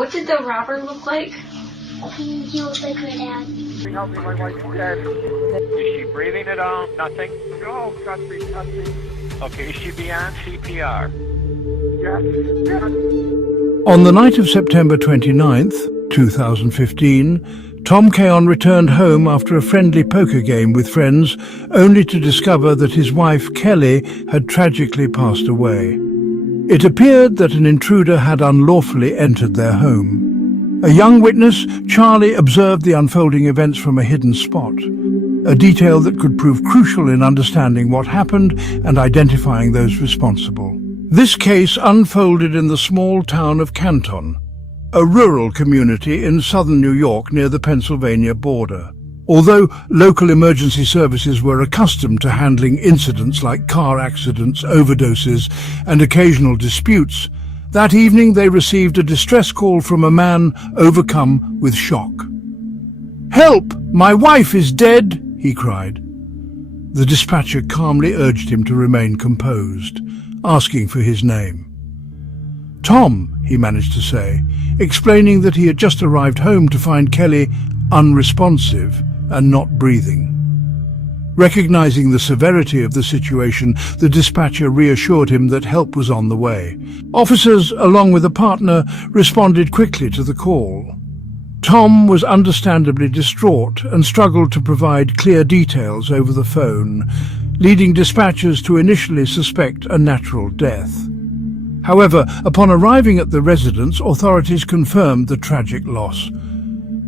What did the robber look like? He looked like my dad. Help me, my wife is dead. Is she breathing at all? Nothing? No, nothing. Okay, is she beyond CPR? Yes. On the night of September 29th, 2015, Tom Keon returned home after a friendly poker game with friends, only to discover that his wife, Kelly, had tragically passed away. It appeared that an intruder had unlawfully entered their home. A young witness, Charlie, observed the unfolding events from a hidden spot, a detail that could prove crucial in understanding what happened and identifying those responsible. This case unfolded in the small town of Canton, a rural community in southern New York near the Pennsylvania border. Although local emergency services were accustomed to handling incidents like car accidents, overdoses, and occasional disputes, that evening they received a distress call from a man overcome with shock. "Help! My wife is dead!" he cried. The dispatcher calmly urged him to remain composed, asking for his name. "Tom," he managed to say, explaining that he had just arrived home to find Kelly unresponsive and not breathing. Recognizing the severity of the situation, the dispatcher reassured him that help was on the way. Officers, along with a partner, responded quickly to the call. Tom was understandably distraught and struggled to provide clear details over the phone, leading dispatchers to initially suspect a natural death. However, upon arriving at the residence, authorities confirmed the tragic loss.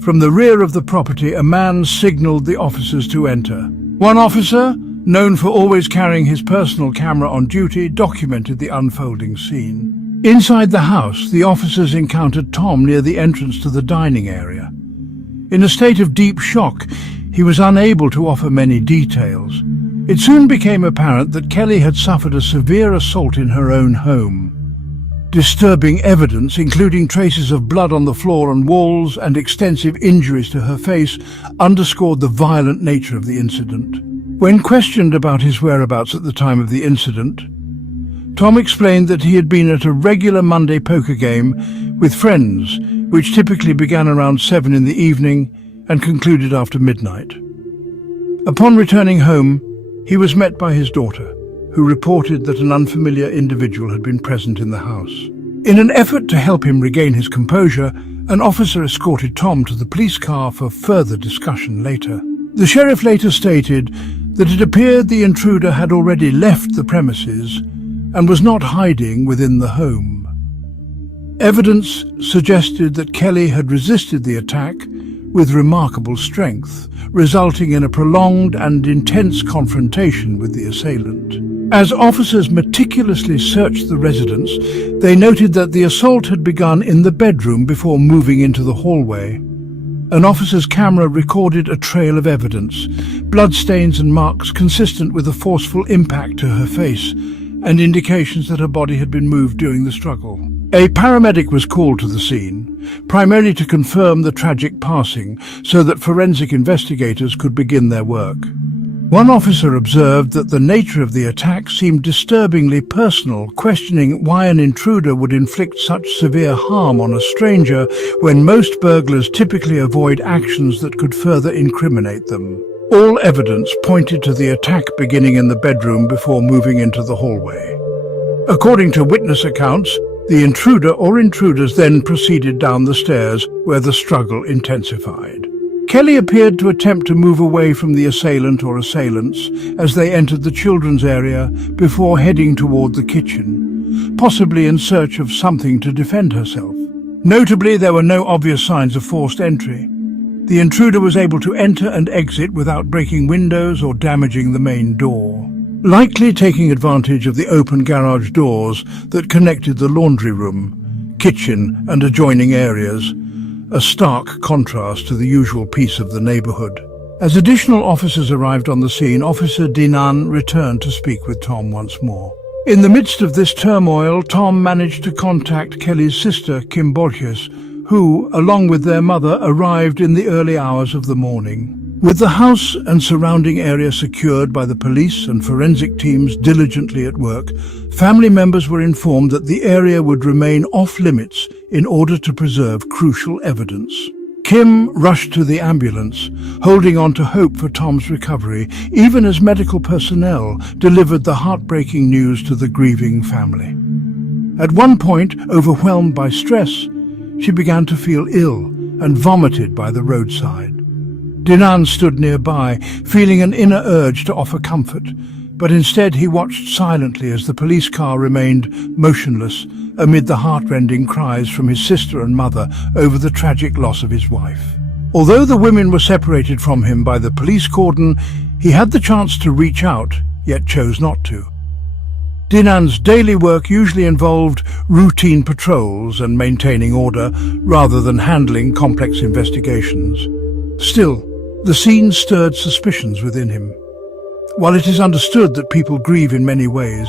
From the rear of the property, a man signaled the officers to enter. One officer, known for always carrying his personal camera on duty, documented the unfolding scene. Inside the house, the officers encountered Tom near the entrance to the dining area. In a state of deep shock, he was unable to offer many details. It soon became apparent that Kelly had suffered a severe assault in her own home. Disturbing evidence, including traces of blood on the floor and walls and extensive injuries to her face, underscored the violent nature of the incident. When questioned about his whereabouts at the time of the incident, Tom explained that he had been at a regular Monday poker game with friends, which typically began around 7 in the evening and concluded after midnight. Upon returning home, he was met by his daughter, who reported that an unfamiliar individual had been present in the house. In an effort to help him regain his composure, an officer escorted Tom to the police car for further discussion later. The sheriff later stated that it appeared the intruder had already left the premises and was not hiding within the home. Evidence suggested that Kelly had resisted the attack with remarkable strength, resulting in a prolonged and intense confrontation with the assailant. As officers meticulously searched the residence, they noted that the assault had begun in the bedroom before moving into the hallway. An officer's camera recorded a trail of evidence, bloodstains and marks consistent with a forceful impact to her face, and indications that her body had been moved during the struggle. A paramedic was called to the scene, primarily to confirm the tragic passing so that forensic investigators could begin their work. One officer observed that the nature of the attack seemed disturbingly personal, questioning why an intruder would inflict such severe harm on a stranger when most burglars typically avoid actions that could further incriminate them. All evidence pointed to the attack beginning in the bedroom before moving into the hallway. According to witness accounts, the intruder or intruders then proceeded down the stairs where the struggle intensified. Kelly appeared to attempt to move away from the assailant or assailants as they entered the children's area before heading toward the kitchen, possibly in search of something to defend herself. Notably, there were no obvious signs of forced entry. The intruder was able to enter and exit without breaking windows or damaging the main door, likely taking advantage of the open garage doors that connected the laundry room, kitchen and adjoining areas, a stark contrast to the usual peace of the neighborhood. As additional officers arrived on the scene, Officer Dinan returned to speak with Tom once more. In the midst of this turmoil, Tom managed to contact Kelly's sister, Kim Borges, who, along with their mother, arrived in the early hours of the morning. With the house and surrounding area secured by the police and forensic teams diligently at work, family members were informed that the area would remain off-limits in order to preserve crucial evidence. Kim rushed to the ambulance, holding on to hope for Tom's recovery, even as medical personnel delivered the heartbreaking news to the grieving family. At one point, overwhelmed by stress, she began to feel ill and vomited by the roadside. Dinan stood nearby, feeling an inner urge to offer comfort, but instead he watched silently as the police car remained motionless amid the heartrending cries from his sister and mother over the tragic loss of his wife. Although the women were separated from him by the police cordon, he had the chance to reach out, yet chose not to. Dinan's daily work usually involved routine patrols and maintaining order rather than handling complex investigations. Still, the scene stirred suspicions within him. While it is understood that people grieve in many ways,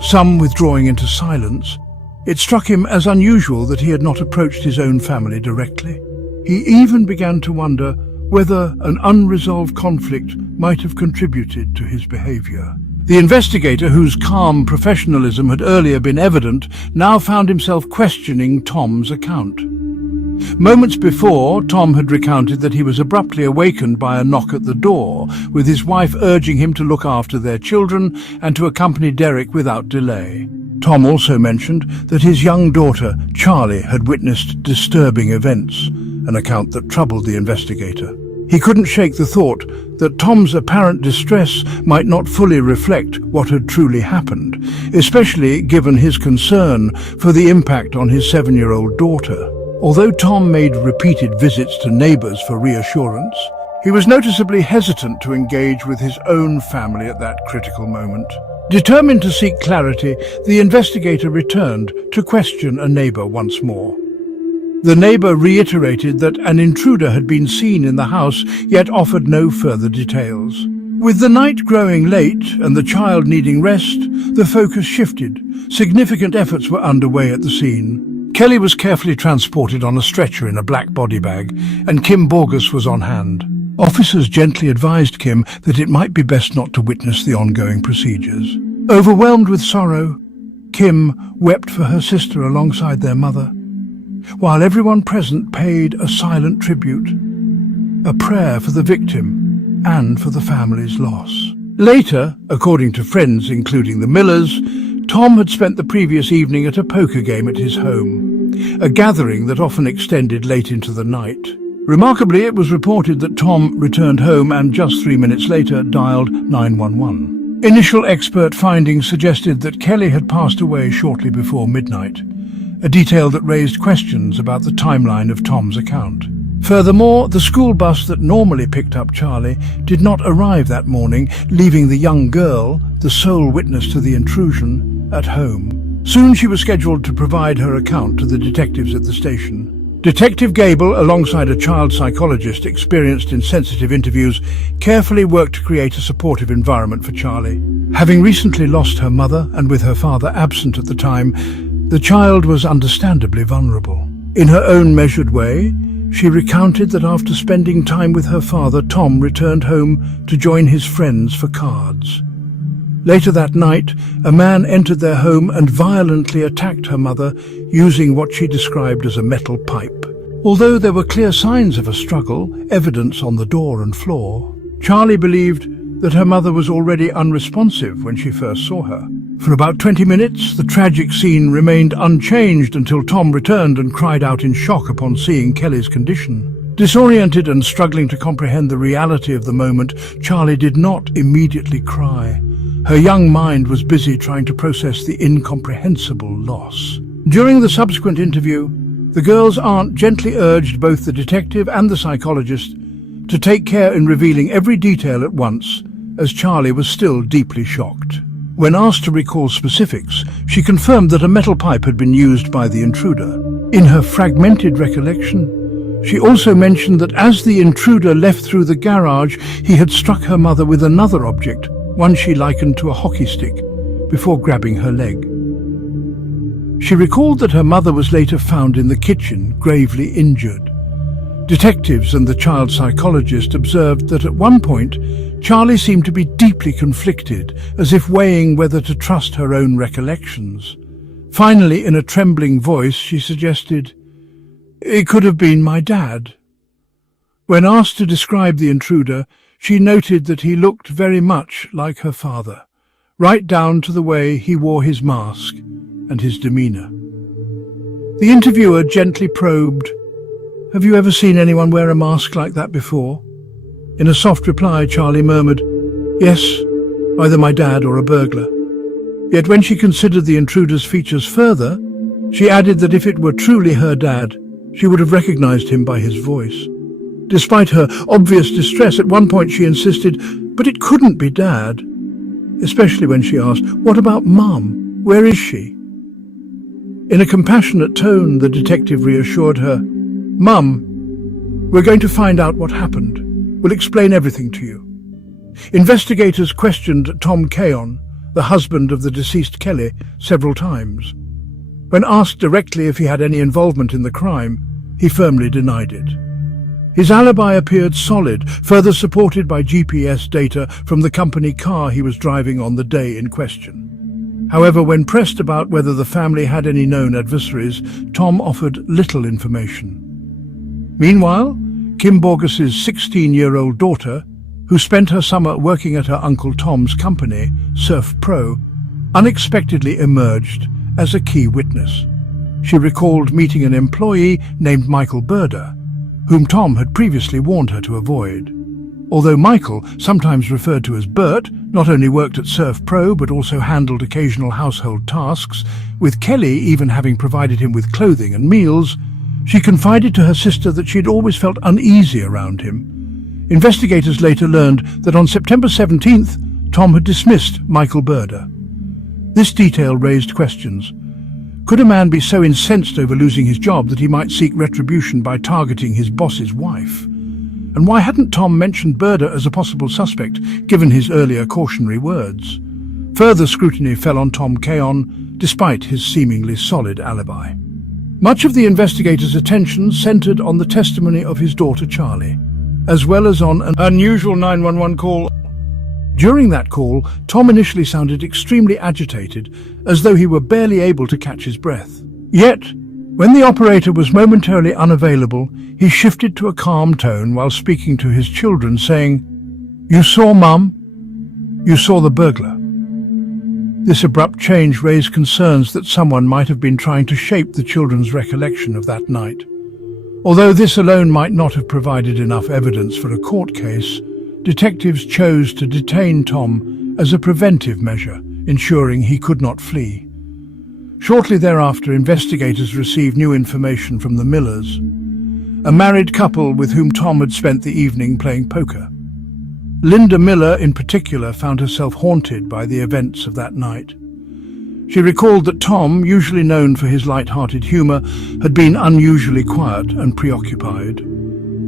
some withdrawing into silence, it struck him as unusual that he had not approached his own family directly. He even began to wonder whether an unresolved conflict might have contributed to his behavior. The investigator, whose calm professionalism had earlier been evident, now found himself questioning Tom's account. Moments before, Tom had recounted that he was abruptly awakened by a knock at the door, with his wife urging him to look after their children and to accompany Derek without delay. Tom also mentioned that his young daughter, Charlie, had witnessed disturbing events, an account that troubled the investigator. He couldn't shake the thought that Tom's apparent distress might not fully reflect what had truly happened, especially given his concern for the impact on his 7-year-old daughter. Although Tom made repeated visits to neighbors for reassurance, he was noticeably hesitant to engage with his own family at that critical moment. Determined to seek clarity, the investigator returned to question a neighbor once more. The neighbor reiterated that an intruder had been seen in the house, yet offered no further details. With the night growing late and the child needing rest, the focus shifted. Significant efforts were underway at the scene. Kelly was carefully transported on a stretcher in a black body bag, and Kim Borges was on hand. Officers gently advised Kim that it might be best not to witness the ongoing procedures. Overwhelmed with sorrow, Kim wept for her sister alongside their mother, while everyone present paid a silent tribute, a prayer for the victim and for the family's loss. Later, according to friends including the Millers, Tom had spent the previous evening at a poker game at his home, a gathering that often extended late into the night. Remarkably, it was reported that Tom returned home and just 3 minutes later dialed 911. Initial expert findings suggested that Kelly had passed away shortly before midnight, a detail that raised questions about the timeline of Tom's account. Furthermore, the school bus that normally picked up Charlie did not arrive that morning, leaving the young girl, the sole witness to the intrusion, at home. Soon she was scheduled to provide her account to the detectives at the station. Detective Gable, alongside a child psychologist experienced in sensitive interviews, carefully worked to create a supportive environment for Charlie. Having recently lost her mother and with her father absent at the time, the child was understandably vulnerable. In her own measured way, she recounted that after spending time with her father, Tom returned home to join his friends for cards. Later that night, a man entered their home and violently attacked her mother using what she described as a metal pipe. Although there were clear signs of a struggle, evidence on the door and floor, Charlie believed that her mother was already unresponsive when she first saw her. For about 20 minutes, the tragic scene remained unchanged until Tom returned and cried out in shock upon seeing Kelly's condition. Disoriented and struggling to comprehend the reality of the moment, Charlie did not immediately cry. Her young mind was busy trying to process the incomprehensible loss. During the subsequent interview, the girl's aunt gently urged both the detective and the psychologist to take care in revealing every detail at once, as Charlie was still deeply shocked. When asked to recall specifics, she confirmed that a metal pipe had been used by the intruder. In her fragmented recollection, she also mentioned that as the intruder left through the garage, he had struck her mother with another object, one she likened to a hockey stick, before grabbing her leg. She recalled that her mother was later found in the kitchen, gravely injured. Detectives and the child psychologist observed that at one point, Charlie seemed to be deeply conflicted, as if weighing whether to trust her own recollections. Finally, in a trembling voice, she suggested, "It could have been my dad." When asked to describe the intruder, she noted that he looked very much like her father, right down to the way he wore his mask and his demeanour. The interviewer gently probed, "Have you ever seen anyone wear a mask like that before?" In a soft reply, Charlie murmured, "Yes, either my dad or a burglar." Yet when she considered the intruder's features further, she added that if it were truly her dad, she would have recognized him by his voice. Despite her obvious distress, at one point she insisted, "But it couldn't be Dad," especially when she asked, "What about Mum? Where is she?" In a compassionate tone, the detective reassured her, "Mum, we're going to find out what happened. We'll explain everything to you." Investigators questioned Tom Keon, the husband of the deceased Kelly, several times. When asked directly if he had any involvement in the crime, he firmly denied it. His alibi appeared solid, further supported by GPS data from the company car he was driving on the day in question. However, when pressed about whether the family had any known adversaries, Tom offered little information. Meanwhile, Kim Borges's 16-year-old daughter, who spent her summer working at her Uncle Tom's company, Surf Pro, unexpectedly emerged as a key witness. She recalled meeting an employee named Michael Berder, whom Tom had previously warned her to avoid. Although Michael, sometimes referred to as Bert, not only worked at Surf Pro but also handled occasional household tasks, with Kelly even having provided him with clothing and meals, she confided to her sister that she had always felt uneasy around him. Investigators later learned that on September 17th, Tom had dismissed Michael Berder. This detail raised questions. Could a man be so incensed over losing his job that he might seek retribution by targeting his boss's wife? And why hadn't Tom mentioned Berder as a possible suspect, given his earlier cautionary words? Further scrutiny fell on Tom Keon, despite his seemingly solid alibi. Much of the investigators' attention centered on the testimony of his daughter Charlie, as well as on an unusual 911 call. During that call, Tom initially sounded extremely agitated, as though he were barely able to catch his breath. Yet, when the operator was momentarily unavailable, he shifted to a calm tone while speaking to his children, saying, "You saw Mum? You saw the burglar." This abrupt change raised concerns that someone might have been trying to shape the children's recollection of that night. Although this alone might not have provided enough evidence for a court case, detectives chose to detain Tom as a preventive measure, ensuring he could not flee. Shortly thereafter, investigators received new information from the Millers, a married couple with whom Tom had spent the evening playing poker. Linda Miller, in particular, found herself haunted by the events of that night. She recalled that Tom, usually known for his light-hearted humour, had been unusually quiet and preoccupied.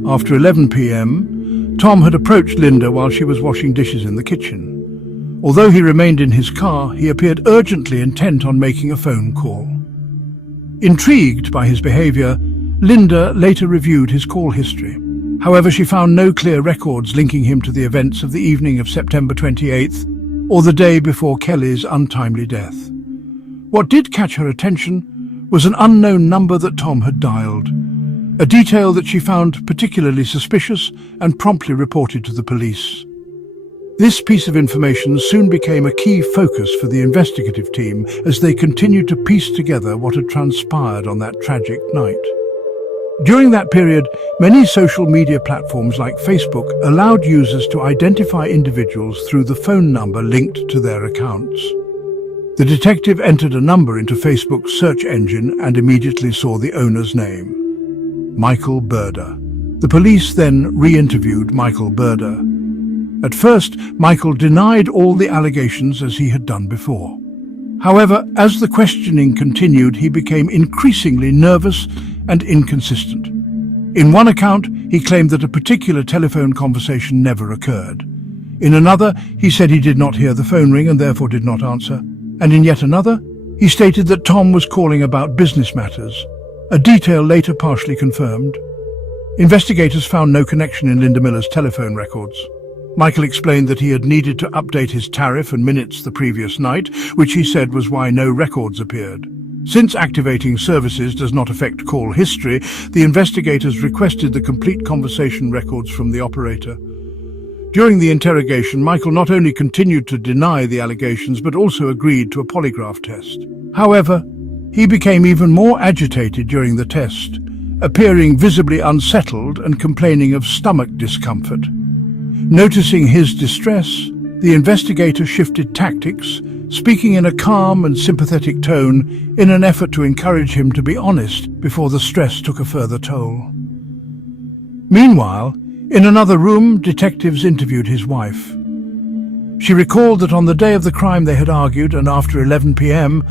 After 11 p.m., Tom had approached Linda while she was washing dishes in the kitchen. Although he remained in his car, he appeared urgently intent on making a phone call. Intrigued by his behaviour, Linda later reviewed his call history. However, she found no clear records linking him to the events of the evening of September 28th or the day before Kelly's untimely death. What did catch her attention was an unknown number that Tom had dialed, a detail that she found particularly suspicious and promptly reported to the police. This piece of information soon became a key focus for the investigative team as they continued to piece together what had transpired on that tragic night. During that period, many social media platforms like Facebook allowed users to identify individuals through the phone number linked to their accounts. The detective entered a number into Facebook's search engine and immediately saw the owner's name: Michael Berder. The police then re-interviewed Michael Berder. At first, Michael denied all the allegations as he had done before. However, as the questioning continued, he became increasingly nervous and inconsistent. In one account, he claimed that a particular telephone conversation never occurred. In another, he said he did not hear the phone ring and therefore did not answer. And in yet another, he stated that Tom was calling about business matters, a detail later partially confirmed. Investigators found no connection in Linda Miller's telephone records. Michael explained that he had needed to update his tariff and minutes the previous night, which he said was why no records appeared. Since activating services does not affect call history, the investigators requested the complete conversation records from the operator. During the interrogation, Michael not only continued to deny the allegations but also agreed to a polygraph test. However, he became even more agitated during the test, appearing visibly unsettled and complaining of stomach discomfort. Noticing his distress, the investigator shifted tactics, speaking in a calm and sympathetic tone in an effort to encourage him to be honest before the stress took a further toll. Meanwhile, in another room, detectives interviewed his wife. She recalled that on the day of the crime they had argued, and after 11 p.m.,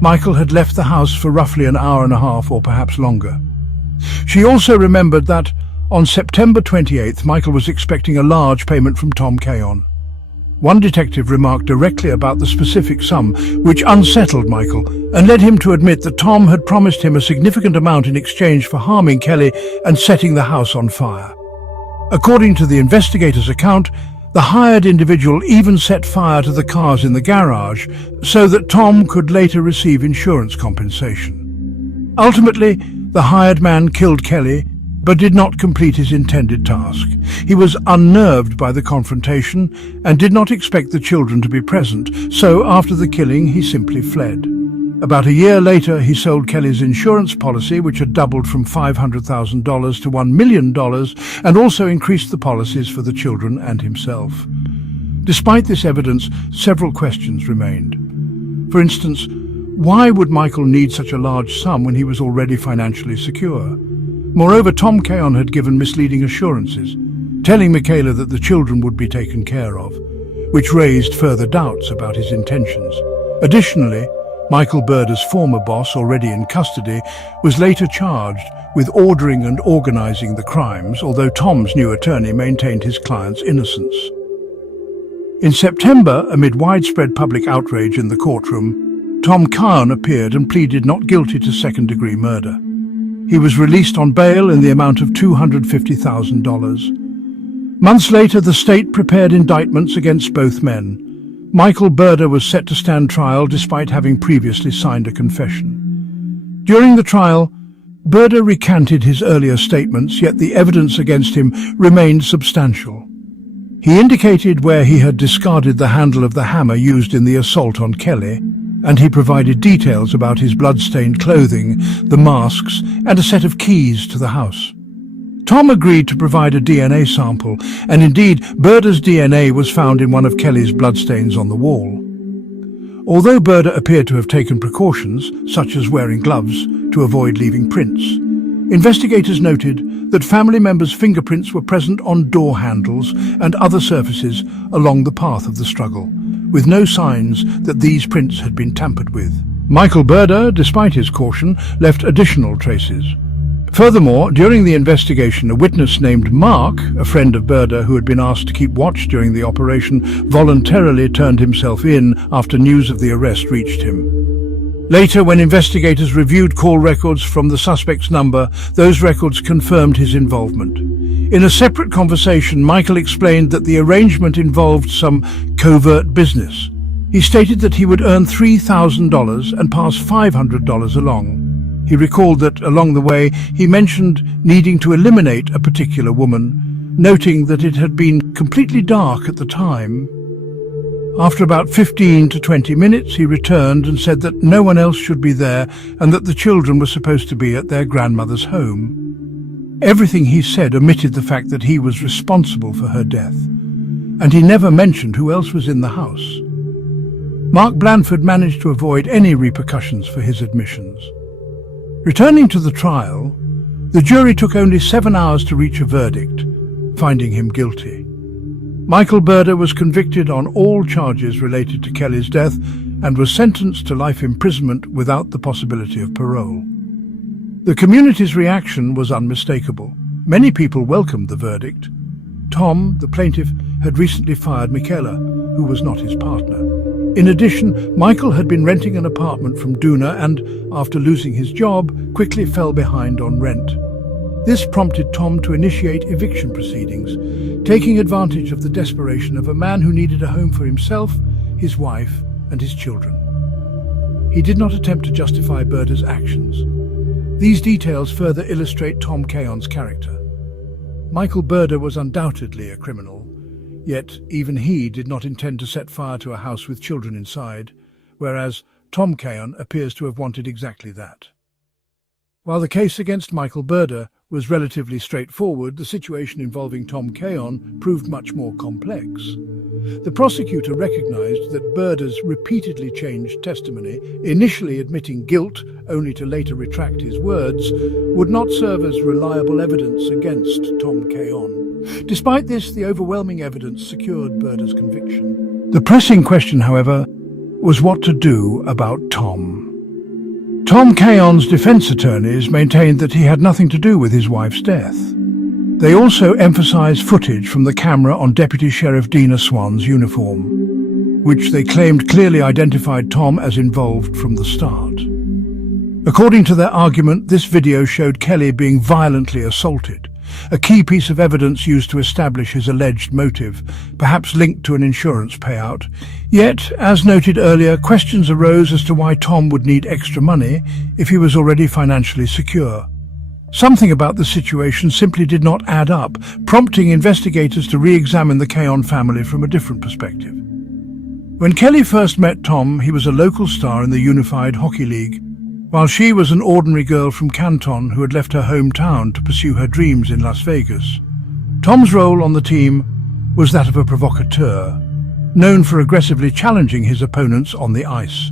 Michael had left the house for roughly an hour and a half or perhaps longer. She also remembered that on September 28th, Michael was expecting a large payment from Tom Cayon. One detective remarked directly about the specific sum, which unsettled Michael and led him to admit that Tom had promised him a significant amount in exchange for harming Kelly and setting the house on fire. According to the investigator's account, the hired individual even set fire to the cars in the garage so that Tom could later receive insurance compensation. Ultimately, the hired man killed Kelly, but did not complete his intended task. He was unnerved by the confrontation and did not expect the children to be present, so after the killing he simply fled. About a year later, he sold Kelly's insurance policy, which had doubled from $500,000 to $1 million, and also increased the policies for the children and himself. Despite this evidence, several questions remained. For instance, why would Michael need such a large sum when he was already financially secure? Moreover, Tom Cayon had given misleading assurances, telling Michaela that the children would be taken care of, which raised further doubts about his intentions. Additionally, Michael Burda's former boss, already in custody, was later charged with ordering and organizing the crimes, although Tom's new attorney maintained his client's innocence. In September, amid widespread public outrage in the courtroom, Tom Cayon appeared and pleaded not guilty to second-degree murder. He was released on bail in the amount of $250,000. Months later, the state prepared indictments against both men. Michael Burda was set to stand trial despite having previously signed a confession. During the trial, Burda recanted his earlier statements, yet the evidence against him remained substantial. He indicated where he had discarded the handle of the hammer used in the assault on Kelly, and he provided details about his blood-stained clothing, the masks, and a set of keys to the house. Tom agreed to provide a DNA sample, and indeed, Burda's DNA was found in one of Kelly's bloodstains on the wall. Although Burda appeared to have taken precautions, such as wearing gloves, to avoid leaving prints, investigators noted that family members' fingerprints were present on door handles and other surfaces along the path of the struggle, with no signs that these prints had been tampered with. Michael Burda, despite his caution, left additional traces. Furthermore, during the investigation, a witness named Mark, a friend of Burda who had been asked to keep watch during the operation, voluntarily turned himself in after news of the arrest reached him. Later, when investigators reviewed call records from the suspect's number, those records confirmed his involvement. In a separate conversation, Michael explained that the arrangement involved some covert business. He stated that he would earn $3,000 and pass $500 along. He recalled that along the way he mentioned needing to eliminate a particular woman, noting that it had been completely dark at the time. After about 15 to 20 minutes, he returned and said that no one else should be there and that the children were supposed to be at their grandmother's home. Everything he said omitted the fact that he was responsible for her death, and he never mentioned who else was in the house. Mark Blanford managed to avoid any repercussions for his admissions. Returning to the trial, the jury took only 7 hours to reach a verdict, finding him guilty. Michael Burda was convicted on all charges related to Kelly's death and was sentenced to life imprisonment without the possibility of parole. The community's reaction was unmistakable. Many people welcomed the verdict. Tom, the plaintiff, had recently fired Michaela, who was not his partner. In addition, Michael had been renting an apartment from Duna and, after losing his job, quickly fell behind on rent. This prompted Tom to initiate eviction proceedings, taking advantage of the desperation of a man who needed a home for himself, his wife, and his children. he did not attempt to justify Berda's actions. These details further illustrate Tom Caon's character. Michael Berda was undoubtedly a criminal, yet even he did not intend to set fire to a house with children inside, whereas Tom Caon appears to have wanted exactly that. While the case against Michael Berda was relatively straightforward, the situation involving Tom Caon proved much more complex. The prosecutor recognized that Berda's repeatedly changed testimony, initially admitting guilt only to later retract his words, would not serve as reliable evidence against Tom Caon. Despite this, the overwhelming evidence secured Berda's conviction. The pressing question, however, was what to do about Tom. Tom Caon's defense attorneys maintained that he had nothing to do with his wife's death. They also emphasized footage from the camera on Deputy Sheriff Dina Swan's uniform, which they claimed clearly identified Tom as involved from the start. According to their argument, this video showed Kelly being violently assaulted, a key piece of evidence used to establish his alleged motive, perhaps linked to an insurance payout. Yet, as noted earlier, questions arose as to why Tom would need extra money if he was already financially secure. Something about the situation simply did not add up, prompting investigators to re-examine the Caon family from a different perspective. When Kelly first met Tom, he was a local star in the Unified Hockey League, while she was an ordinary girl from Canton who had left her hometown to pursue her dreams in Las Vegas. Tom's role on the team was that of a provocateur, known for aggressively challenging his opponents on the ice.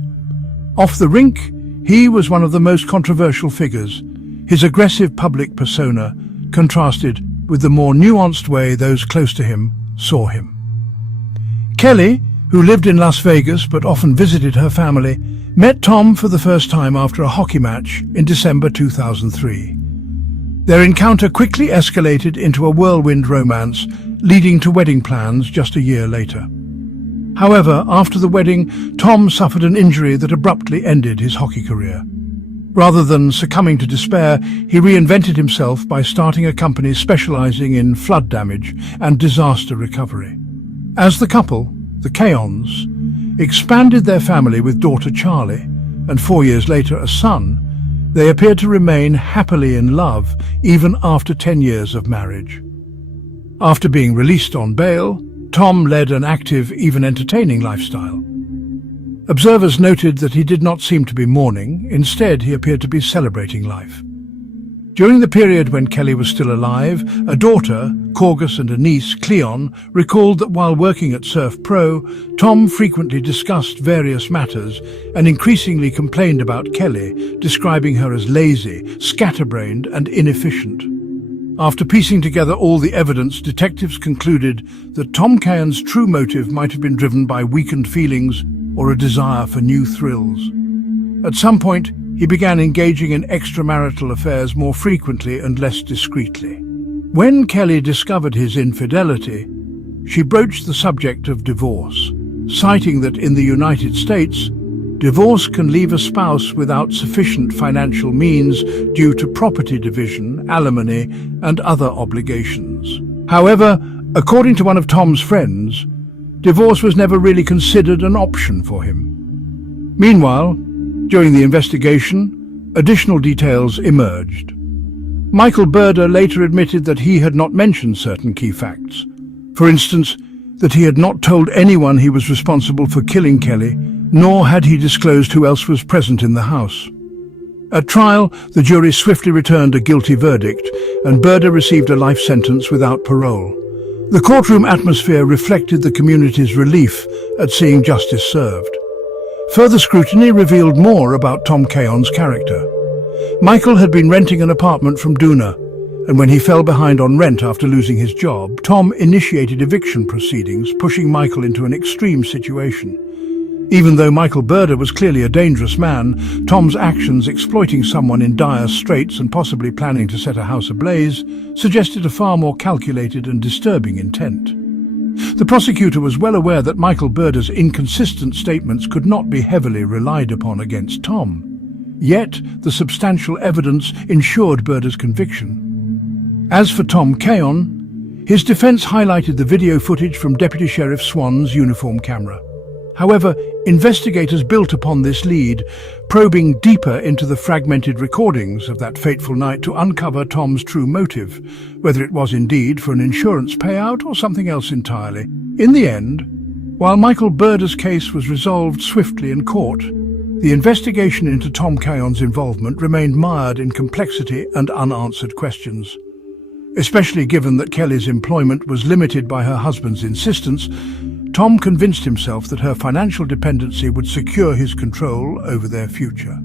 Off the rink, he was one of the most controversial figures, his aggressive public persona contrasted with the more nuanced way those close to him saw him. Kelly, who lived in Las Vegas but often visited her family, met Tom for the first time after a hockey match in December 2003. Their encounter quickly escalated into a whirlwind romance, leading to wedding plans just a year later. However, after the wedding, Tom suffered an injury that abruptly ended his hockey career. Rather than succumbing to despair, he reinvented himself by starting a company specializing in flood damage and disaster recovery. As the couple, the Caons, expanded their family with daughter Charlie, and 4 years later a son, they appeared to remain happily in love even after 10 years of marriage. After being released on bail, Tom led an active, even entertaining lifestyle. Observers noted that he did not seem to be mourning. Instead, he appeared to be celebrating life. During the period when Kelly was still alive, a daughter, Corgus, and a niece, Cleon, recalled that while working at Surf Pro, Tom frequently discussed various matters and increasingly complained about Kelly, describing her as lazy, scatterbrained, and inefficient. After piecing together all the evidence, detectives concluded that Tom Caon's true motive might have been driven by weakened feelings or a desire for new thrills. At some point, he began engaging in extramarital affairs more frequently and less discreetly. When Kelly discovered his infidelity, she broached the subject of divorce, citing that in the United States, divorce can leave a spouse without sufficient financial means due to property division, alimony, and other obligations. However, according to one of Tom's friends, divorce was never really considered an option for him. Meanwhile, during the investigation, additional details emerged. Michael Berda later admitted that he had not mentioned certain key facts. For instance, that he had not told anyone he was responsible for killing Kelly, nor had he disclosed who else was present in the house. At trial, the jury swiftly returned a guilty verdict, and Berda received a life sentence without parole. The courtroom atmosphere reflected the community's relief at seeing justice served. Further scrutiny revealed more about Tom Caon's character. Michael had been renting an apartment from Duna, and when he fell behind on rent after losing his job, Tom initiated eviction proceedings, pushing Michael into an extreme situation. Even though Michael Berda was clearly a dangerous man, Tom's actions exploiting someone in dire straits and possibly planning to set a house ablaze suggested a far more calculated and disturbing intent. The prosecutor was well aware that Michael Berda's inconsistent statements could not be heavily relied upon against Tom. Yet, the substantial evidence ensured Berda's conviction. As for Tom Caon, his defense highlighted the video footage from Deputy Sheriff Swan's uniform camera. However, investigators built upon this lead, probing deeper into the fragmented recordings of that fateful night to uncover Tom's true motive, whether it was indeed for an insurance payout or something else entirely. In the end, while Michael Burda's case was resolved swiftly in court, the investigation into Tom Cayon's involvement remained mired in complexity and unanswered questions. Especially given that Kelly's employment was limited by her husband's insistence, Tom convinced himself that her financial dependency would secure his control over their future.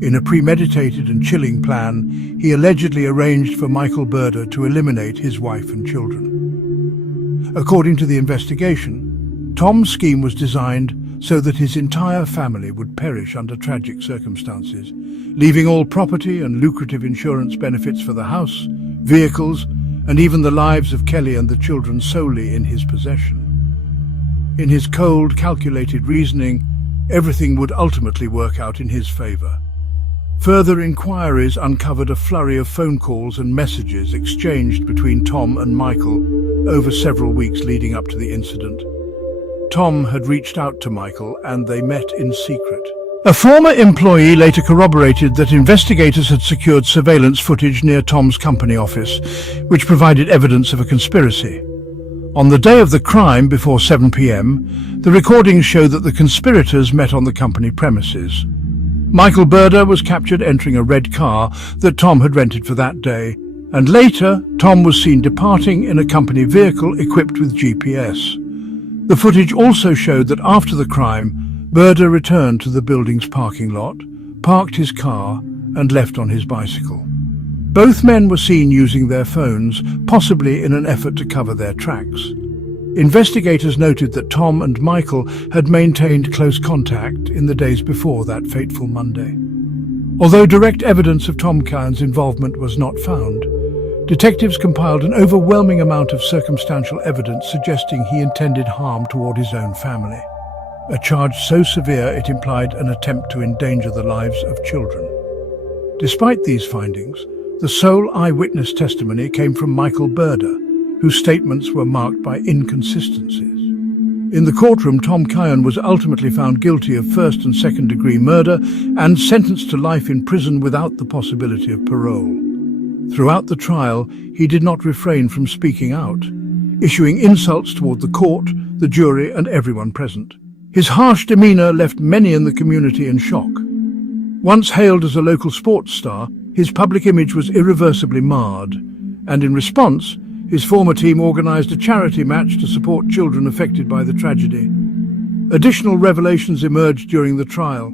In a premeditated and chilling plan, he allegedly arranged for Michael Burda to eliminate his wife and children. According to the investigation, Tom's scheme was designed so that his entire family would perish under tragic circumstances, leaving all property and lucrative insurance benefits for the house, vehicles, and even the lives of Kelly and the children solely in his possession. In his cold, calculated reasoning, everything would ultimately work out in his favor. Further inquiries uncovered a flurry of phone calls and messages exchanged between Tom and Michael over several weeks leading up to the incident. Tom had reached out to Michael and they met in secret. A former employee later corroborated that investigators had secured surveillance footage near Tom's company office, which provided evidence of a conspiracy. On the day of the crime, before 7 p.m, the recordings show that the conspirators met on the company premises. Michael Burda was captured entering a red car that Tom had rented for that day, and later Tom was seen departing in a company vehicle equipped with GPS. The footage also showed that after the crime, Burda returned to the building's parking lot, parked his car, and left on his bicycle. Both men were seen using their phones, possibly in an effort to cover their tracks. Investigators noted that Tom and Michael had maintained close contact in the days before that fateful Monday. Although direct evidence of Tom Cayon's involvement was not found, detectives compiled an overwhelming amount of circumstantial evidence suggesting he intended harm toward his own family, a charge so severe it implied an attempt to endanger the lives of children. Despite these findings, the sole eyewitness testimony came from Michael Burda, whose statements were marked by inconsistencies. In the courtroom, Tom Cayon was ultimately found guilty of first and second-degree murder and sentenced to life in prison without the possibility of parole. Throughout the trial, he did not refrain from speaking out, issuing insults toward the court, the jury, and everyone present. His harsh demeanor left many in the community in shock. Once hailed as a local sports star, his public image was irreversibly marred, and in response, his former team organized a charity match to support children affected by the tragedy. Additional revelations emerged during the trial.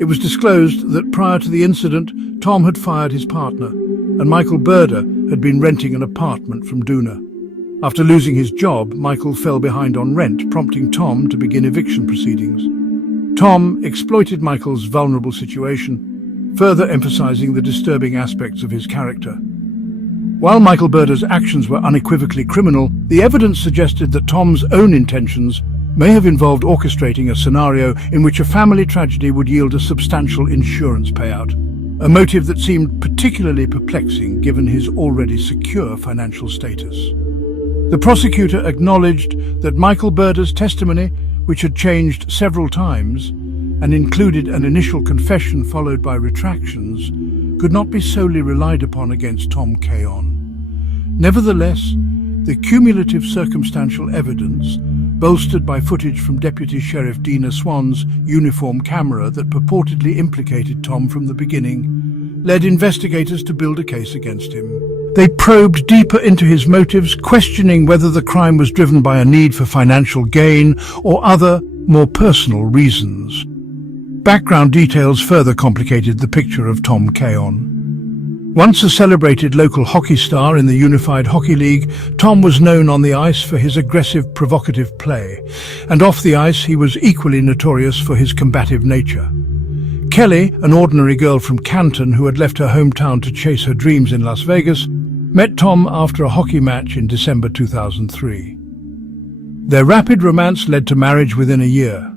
It was disclosed that prior to the incident, Tom had fired his partner, and Michael Burda had been renting an apartment from Doona. After losing his job, Michael fell behind on rent, prompting Tom to begin eviction proceedings. Tom exploited Michael's vulnerable situation, further emphasizing the disturbing aspects of his character. While Michael Burda's actions were unequivocally criminal, the evidence suggested that Tom's own intentions may have involved orchestrating a scenario in which a family tragedy would yield a substantial insurance payout, a motive that seemed particularly perplexing given his already secure financial status. The prosecutor acknowledged that Michael Burda's testimony, which had changed several times and included an initial confession followed by retractions, could not be solely relied upon against Tom Cayon. Nevertheless, the cumulative circumstantial evidence, bolstered by footage from Deputy Sheriff Dina Swan's uniform camera that purportedly implicated Tom from the beginning, led investigators to build a case against him. They probed deeper into his motives, questioning whether the crime was driven by a need for financial gain or other, more personal reasons. Background details further complicated the picture of Tom Cayon. Once a celebrated local hockey star in the Unified Hockey League, Tom was known on the ice for his aggressive, provocative play, and off the ice he was equally notorious for his combative nature. Kelly, an ordinary girl from Canton who had left her hometown to chase her dreams in Las Vegas, met Tom after a hockey match in December 2003. Their rapid romance led to marriage within a year.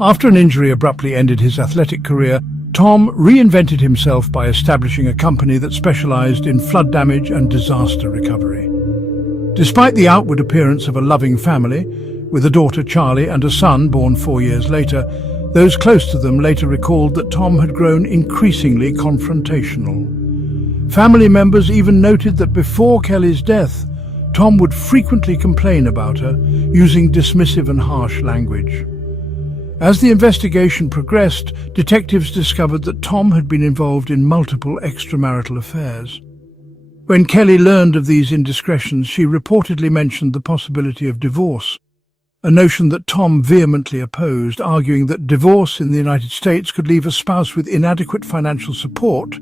After an injury abruptly ended his athletic career, Tom reinvented himself by establishing a company that specialized in flood damage and disaster recovery. Despite the outward appearance of a loving family, With a daughter, Charlie, and a son born 4 years later, those close to them later recalled that Tom had grown increasingly confrontational. Family members even noted that before Kelly's death, Tom would frequently complain about her, using dismissive and harsh language. As the investigation progressed, detectives discovered that Tom had been involved in multiple extramarital affairs. When Kelly learned of these indiscretions, she reportedly mentioned the possibility of divorce, a notion that Tom vehemently opposed, arguing that divorce in the United States could leave a spouse with inadequate financial support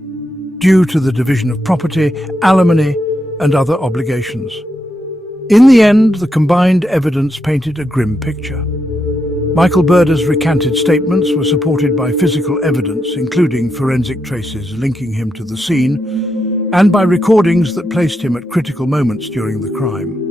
due to the division of property, alimony, and other obligations. In the end, the combined evidence painted a grim picture. Michael Berda's recanted statements were supported by physical evidence, including forensic traces linking him to the scene, and by recordings that placed him at critical moments during the crime.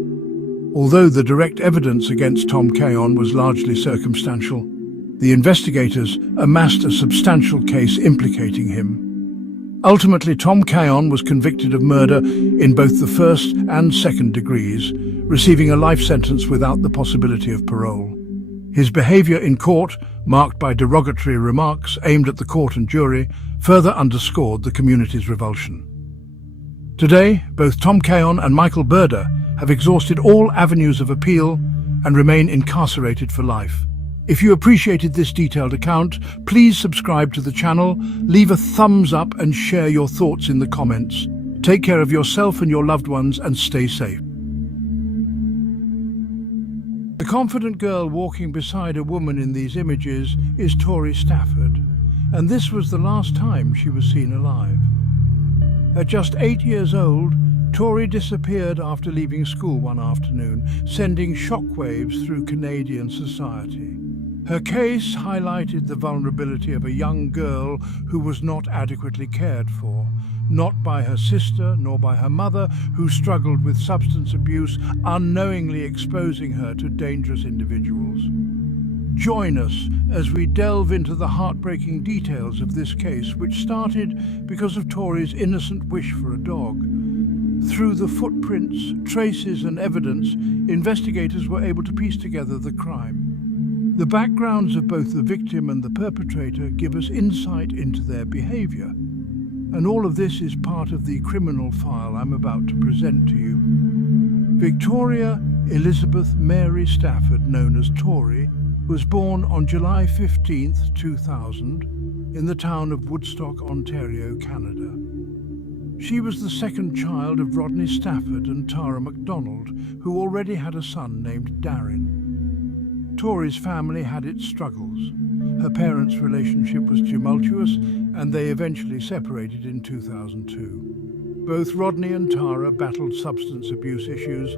Although the direct evidence against Tom Cayon was largely circumstantial, the investigators amassed a substantial case implicating him. Ultimately, Tom Cayon was convicted of murder in both the first and second degrees, receiving a life sentence without the possibility of parole. His behavior in court, marked by derogatory remarks aimed at the court and jury, further underscored the community's revulsion. Today, both Tom Cayon and Michael Berda have exhausted all avenues of appeal and remain incarcerated for life. If you appreciated this detailed account, please subscribe to the channel, leave a thumbs up and share your thoughts in the comments. Take care of yourself and your loved ones and stay safe. The confident girl walking beside a woman in these images is Tori Stafford, and this was the last time she was seen alive. At just 8 years old, Tori disappeared after leaving school one afternoon, sending shockwaves through Canadian society. Her case highlighted the vulnerability of a young girl who was not adequately cared for, not by her sister nor by her mother, who struggled with substance abuse, unknowingly exposing her to dangerous individuals. Join us as we delve into the heartbreaking details of this case, which started because of Tori's innocent wish for a dog. Through the footprints, traces and evidence, investigators were able to piece together the crime. The backgrounds of both the victim and the perpetrator give us insight into their behavior. And all of this is part of the criminal file I'm about to present to you. Victoria Elizabeth Mary Stafford, known as Tori, was born on July 15, 2000, in the town of Woodstock, Ontario, Canada. She was the second child of Rodney Stafford and Tara MacDonald, who already had a son named Darren. Tori's family had its struggles. Her parents' relationship was tumultuous, and they eventually separated in 2002. Both Rodney and Tara battled substance abuse issues,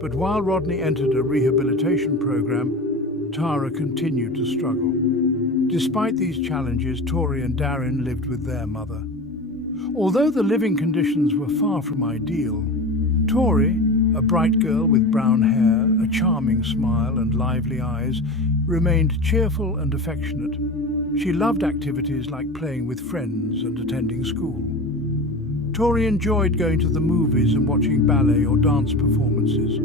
but while Rodney entered a rehabilitation program, Tara continued to struggle. Despite these challenges, Tori and Darren lived with their mother. Although the living conditions were far from ideal, Tori, a bright girl with brown hair, a charming smile and lively eyes, remained cheerful and affectionate. She loved activities like playing with friends and attending school. Tori enjoyed going to the movies and watching ballet or dance performances.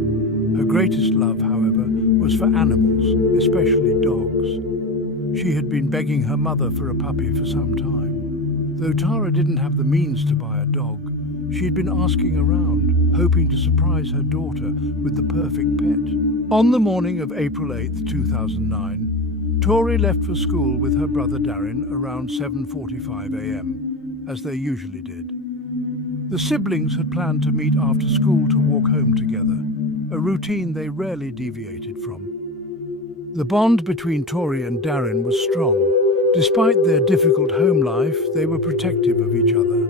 Her greatest love, however, was for animals, especially dogs. She had been begging her mother for a puppy for some time. Though Tara didn't have the means to buy a dog, she had been asking around, hoping to surprise her daughter with the perfect pet. On the morning of April 8, 2009, Tori left for school with her brother Darren around 7:45 a.m., as they usually did. The siblings had planned to meet after school to walk home together, a routine they rarely deviated from. The bond between Tori and Darren was strong. Despite their difficult home life, they were protective of each other.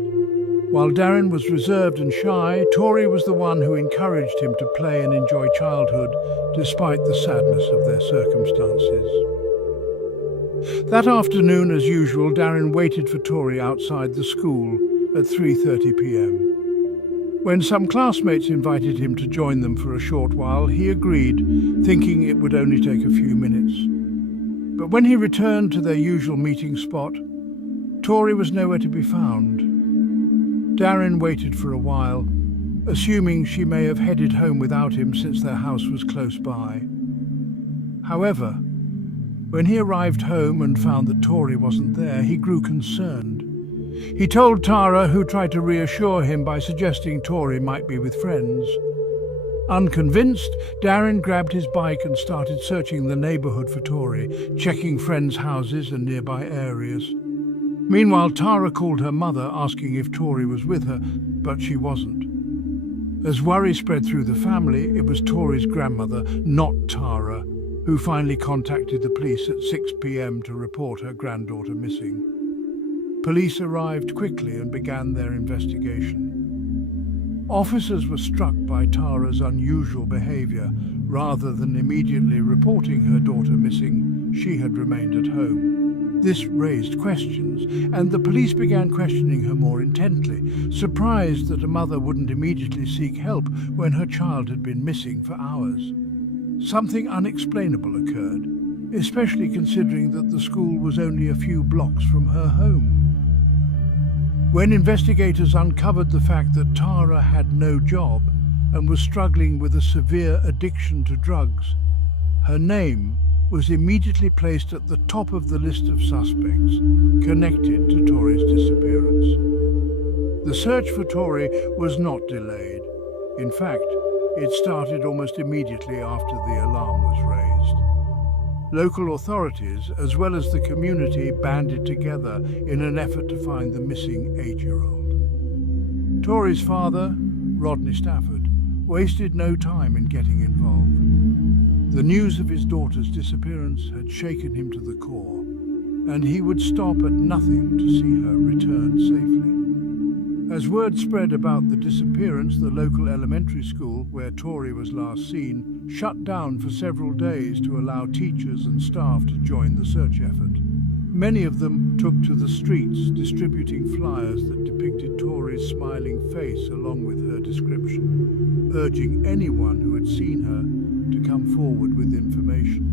While Darren was reserved and shy, Tori was the one who encouraged him to play and enjoy childhood, despite the sadness of their circumstances. That afternoon, as usual, Darren waited for Tori outside the school at 3:30 p.m. When some classmates invited him to join them for a short while, he agreed, thinking it would only take a few minutes. But when he returned to their usual meeting spot, Tori was nowhere to be found. Darren waited for a while, assuming she may have headed home without him since their house was close by. However, when he arrived home and found that Tori wasn't there, he grew concerned. He told Tara, who tried to reassure him by suggesting Tori might be with friends. Unconvinced, Darren grabbed his bike and started searching the neighborhood for Tori, checking friends' houses and nearby areas. Meanwhile, Tara called her mother, asking if Tori was with her, but she wasn't. As worry spread through the family, it was Tori's grandmother, not Tara, who finally contacted the police at 6 p.m. to report her granddaughter missing. Police arrived quickly and began their investigation. Officers were struck by Tara's unusual behavior. Rather than immediately reporting her daughter missing, she had remained at home. This raised questions, and the police began questioning her more intently, surprised that a mother wouldn't immediately seek help when her child had been missing for hours. Something unexplainable occurred, especially considering that the school was only a few blocks from her home. When investigators uncovered the fact that Tara had no job and was struggling with a severe addiction to drugs, her name was immediately placed at the top of the list of suspects connected to Tori's disappearance. The search for Tori was not delayed. In fact, it started almost immediately after the alarm was raised. Local authorities, as well as the community, banded together in an effort to find the missing 8-year-old. Tori's father, Rodney Stafford, wasted no time in getting involved. The news of his daughter's disappearance had shaken him to the core, and he would stop at nothing to see her return safely. As word spread about the disappearance, the local elementary school, where Tori was last seen, shut down for several days to allow teachers and staff to join the search effort. Many of them took to the streets, distributing flyers that depicted Tori's smiling face along with her description, urging anyone who had seen her to come forward with information.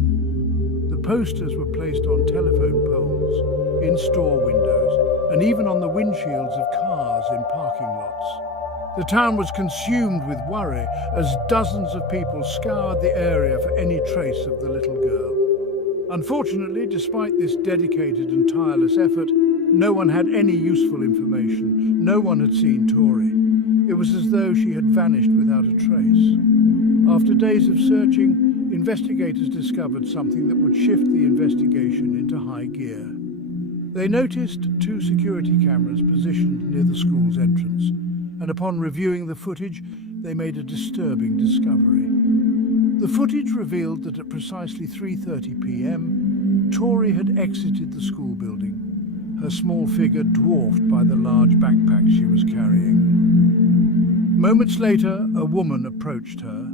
The posters were placed on telephone poles, in store windows, and even on the windshields of cars in parking lots. The town was consumed with worry as dozens of people scoured the area for any trace of the little girl. Unfortunately, despite this dedicated and tireless effort, no one had any useful information. No one had seen Tori. It was as though she had vanished without a trace. After days of searching, investigators discovered something that would shift the investigation into high gear. They noticed 2 security cameras positioned near the school's entrance, and upon reviewing the footage, they made a disturbing discovery. The footage revealed that at precisely 3:30 p.m., Tori had exited the school building, her small figure dwarfed by the large backpack she was carrying. Moments later, a woman approached her.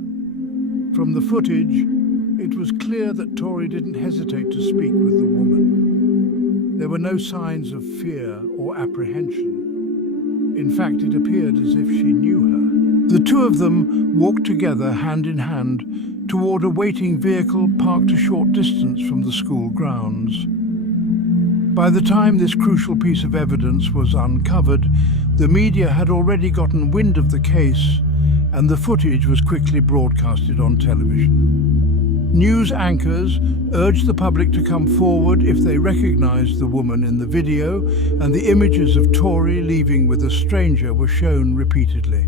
From the footage, it was clear that Tori didn't hesitate to speak with the woman. There were no signs of fear or apprehension. In fact, it appeared as if she knew her. The two of them walked together hand in hand toward a waiting vehicle parked a short distance from the school grounds. By the time this crucial piece of evidence was uncovered, the media had already gotten wind of the case, and the footage was quickly broadcasted on television. News anchors urged the public to come forward if they recognized the woman in the video, and the images of Tori leaving with a stranger were shown repeatedly.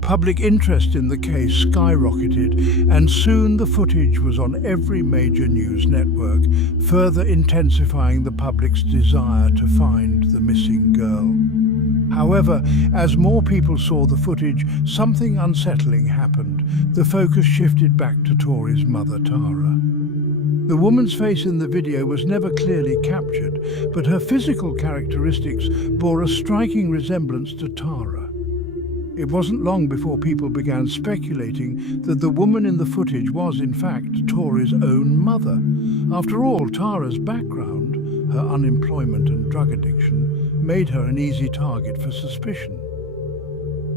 Public interest in the case skyrocketed, and soon the footage was on every major news network, further intensifying the public's desire to find the missing girl. However, as more people saw the footage, something unsettling happened. The focus shifted back to Tori's mother, Tara. The woman's face in the video was never clearly captured, but her physical characteristics bore a striking resemblance to Tara. It wasn't long before people began speculating that the woman in the footage was, in fact, Tori's own mother. After all, Tara's background, her unemployment and drug addiction, made her an easy target for suspicion.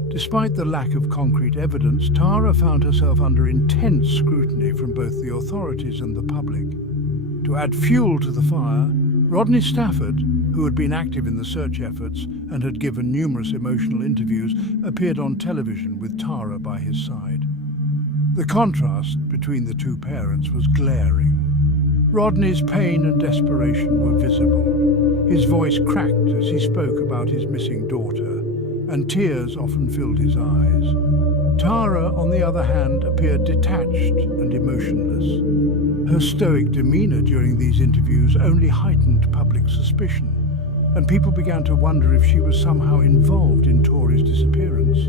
Despite the lack of concrete evidence, Tara found herself under intense scrutiny from both the authorities and the public. To add fuel to the fire, Rodney Stafford, who had been active in the search efforts and had given numerous emotional interviews, appeared on television with Tara by his side. The contrast between the two parents was glaring. Rodney's pain and desperation were visible. His voice cracked as he spoke about his missing daughter, and tears often filled his eyes. Tara, on the other hand, appeared detached and emotionless. Her stoic demeanor during these interviews only heightened public suspicion, and people began to wonder if she was somehow involved in Tori's disappearance.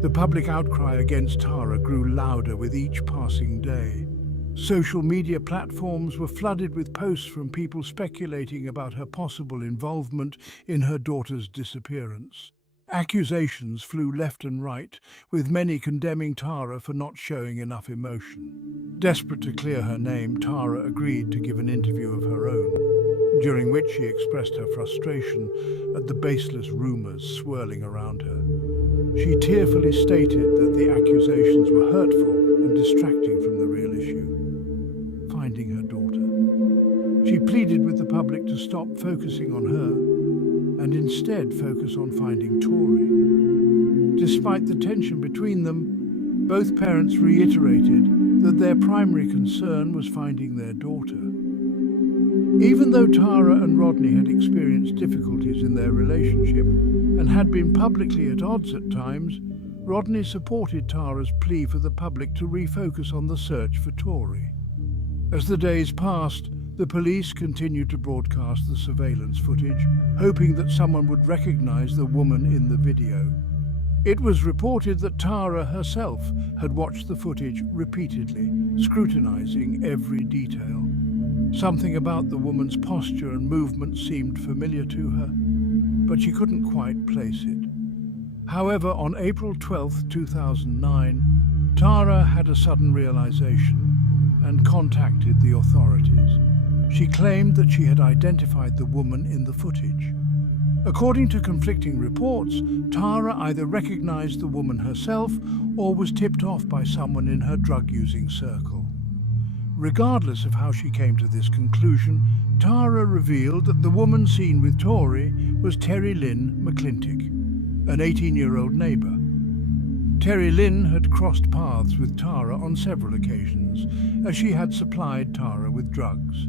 The public outcry against Tara grew louder with each passing day. Social media platforms were flooded with posts from people speculating about her possible involvement in her daughter's disappearance. Accusations flew left and right, with many condemning Tara for not showing enough emotion. Desperate to clear her name, Tara agreed to give an interview of her own, during which she expressed her frustration at the baseless rumors swirling around her. She tearfully stated that the accusations were hurtful and distracting from the real issue, finding her daughter. She pleaded with the public to stop focusing on her and instead focus on finding Tori. Despite the tension between them, both parents reiterated that their primary concern was finding their daughter. Even though Tara and Rodney had experienced difficulties in their relationship and had been publicly at odds at times, Rodney supported Tara's plea for the public to refocus on the search for Tori. As the days passed, the police continued to broadcast the surveillance footage, hoping that someone would recognize the woman in the video. It was reported that Tara herself had watched the footage repeatedly, scrutinizing every detail. Something about the woman's posture and movement seemed familiar to her, but she couldn't quite place it. However, on April 12, 2009, Tara had a sudden realization and contacted the authorities. She claimed that she had identified the woman in the footage. According to conflicting reports, Tara either recognized the woman herself or was tipped off by someone in her drug-using circle. Regardless of how she came to this conclusion, Tara revealed that the woman seen with Tori was Terry Lynn McClintic, an 18-year-old neighbor. Terry Lynn had crossed paths with Tara on several occasions, as she had supplied Tara with drugs.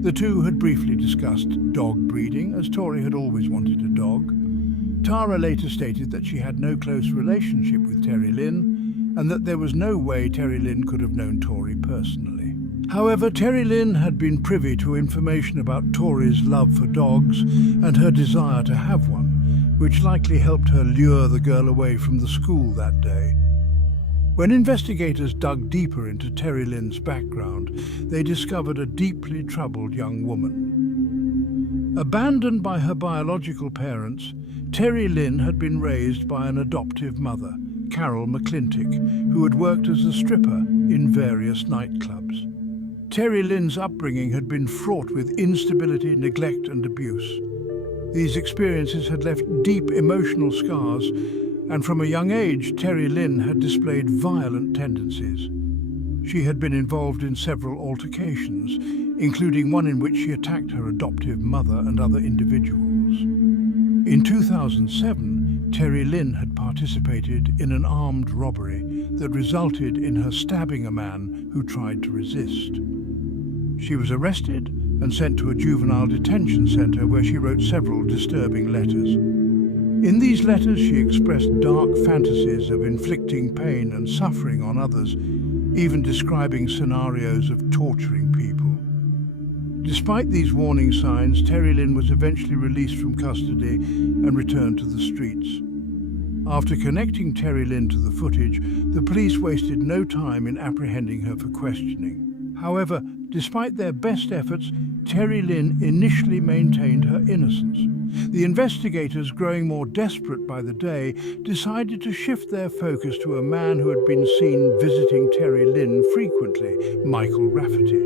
The two had briefly discussed dog breeding, as Tori had always wanted a dog. Tara later stated that she had no close relationship with Terry Lynn, and that there was no way Terry Lynn could have known Tori personally. However, Terry Lynn had been privy to information about Tori's love for dogs and her desire to have one, which likely helped her lure the girl away from the school that day. When investigators dug deeper into Terry Lynn's background, they discovered a deeply troubled young woman. Abandoned by her biological parents, Terry Lynn had been raised by an adoptive mother, Carol McClintic, who had worked as a stripper in various nightclubs. Terry Lynn's upbringing had been fraught with instability, neglect, and abuse. These experiences had left deep emotional scars, and from a young age, Terry Lynn had displayed violent tendencies. She had been involved in several altercations, including one in which she attacked her adoptive mother and other individuals. In 2007, Terry Lynn had participated in an armed robbery that resulted in her stabbing a man who tried to resist. She was arrested and sent to a juvenile detention center where she wrote several disturbing letters. In these letters, she expressed dark fantasies of inflicting pain and suffering on others, even describing scenarios of torturing people. Despite these warning signs, Terry Lynn was eventually released from custody and returned to the streets. After connecting Terry Lynn to the footage, the police wasted no time in apprehending her for questioning. However, despite their best efforts, Terry Lynn initially maintained her innocence. The investigators, growing more desperate by the day, decided to shift their focus to a man who had been seen visiting Terry Lynn frequently, Michael Rafferty.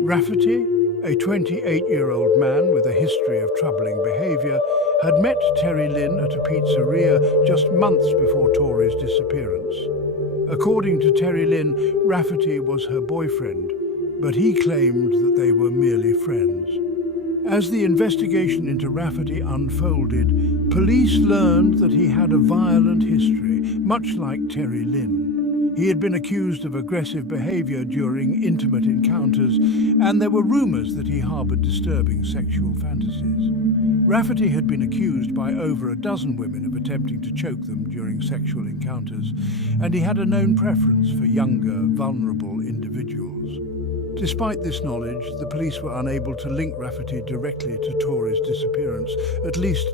Rafferty, a 28-year-old man with a history of troubling behavior, had met Terry Lynn at a pizzeria just months before Tori's disappearance. According to Terry Lynn, Rafferty was her boyfriend, but he claimed that they were merely friends. As the investigation into Rafferty unfolded, police learned that he had a violent history, much like Terry Lynn. He had been accused of aggressive behavior during intimate encounters, and there were rumors that he harbored disturbing sexual fantasies. Rafferty had been accused by over a dozen women of attempting to choke them during sexual encounters, and he had a known preference for younger, vulnerable individuals. Despite this knowledge, the police were unable to link Rafferty directly to Torey's disappearance, at least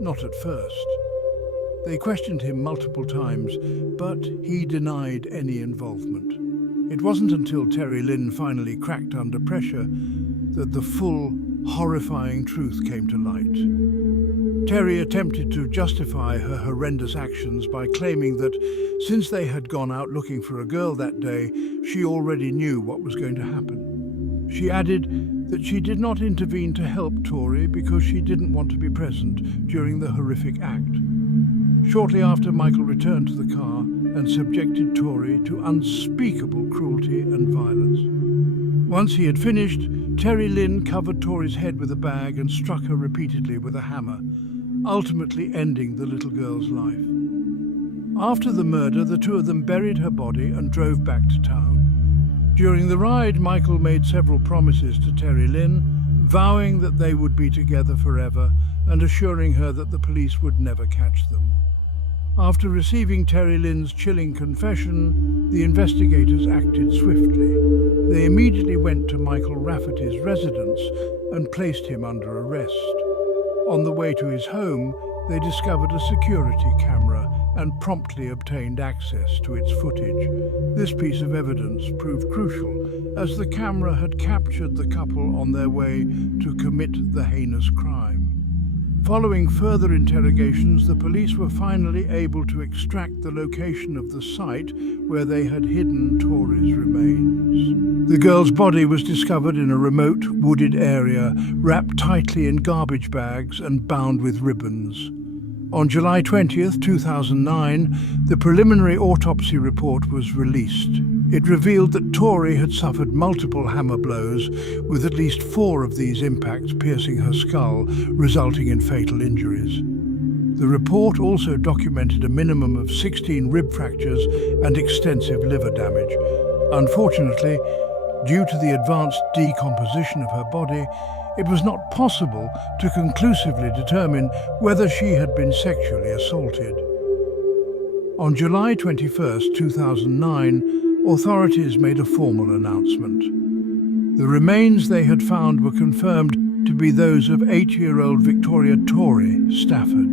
not at first. They questioned him multiple times, but he denied any involvement. It wasn't until Terry Lynn finally cracked under pressure that the full, horrifying truth came to light. Terry attempted to justify her horrendous actions by claiming that since they had gone out looking for a girl that day, she already knew what was going to happen. She added that she did not intervene to help Torey because she didn't want to be present during the horrific act. Shortly after, Michael returned to the car and subjected Torey to unspeakable cruelty and violence. Once he had finished, Terry Lynn covered Torey's head with a bag and struck her repeatedly with a hammer, ultimately ending the little girl's life. After the murder, the two of them buried her body and drove back to town. During the ride, Michael made several promises to Terry Lynn, vowing that they would be together forever and assuring her that the police would never catch them. After receiving Terry Lynn's chilling confession, the investigators acted swiftly. They immediately went to Michael Rafferty's residence and placed him under arrest. On the way to his home, they discovered a security camera and promptly obtained access to its footage. This piece of evidence proved crucial, as the camera had captured the couple on their way to commit the heinous crime. Following further interrogations, the police were finally able to extract the location of the site where they had hidden Torey's remains. The girl's body was discovered in a remote, wooded area, wrapped tightly in garbage bags and bound with ribbons. On July 20th, 2009, the preliminary autopsy report was released. It revealed that Torey had suffered multiple hammer blows, with at least 4 of these impacts piercing her skull, resulting in fatal injuries. The report also documented a minimum of 16 rib fractures and extensive liver damage. Unfortunately, due to the advanced decomposition of her body, it was not possible to conclusively determine whether she had been sexually assaulted. On July 21, 2009, authorities made a formal announcement. The remains they had found were confirmed to be those of 8-year-old Victoria Torey Stafford.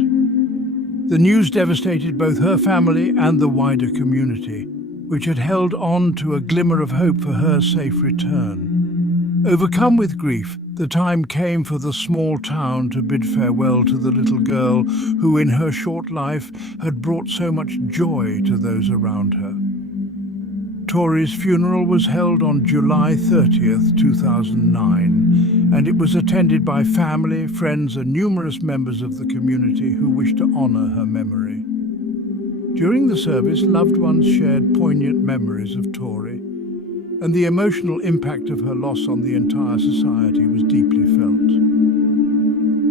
The news devastated both her family and the wider community, which had held on to a glimmer of hope for her safe return. Overcome with grief, the time came for the small town to bid farewell to the little girl who in her short life had brought so much joy to those around her. Torey's funeral was held on July 30th, 2009, and it was attended by family, friends and numerous members of the community who wished to honor her memory. During the service, loved ones shared poignant memories of Torey, and the emotional impact of her loss on the entire society was deeply felt.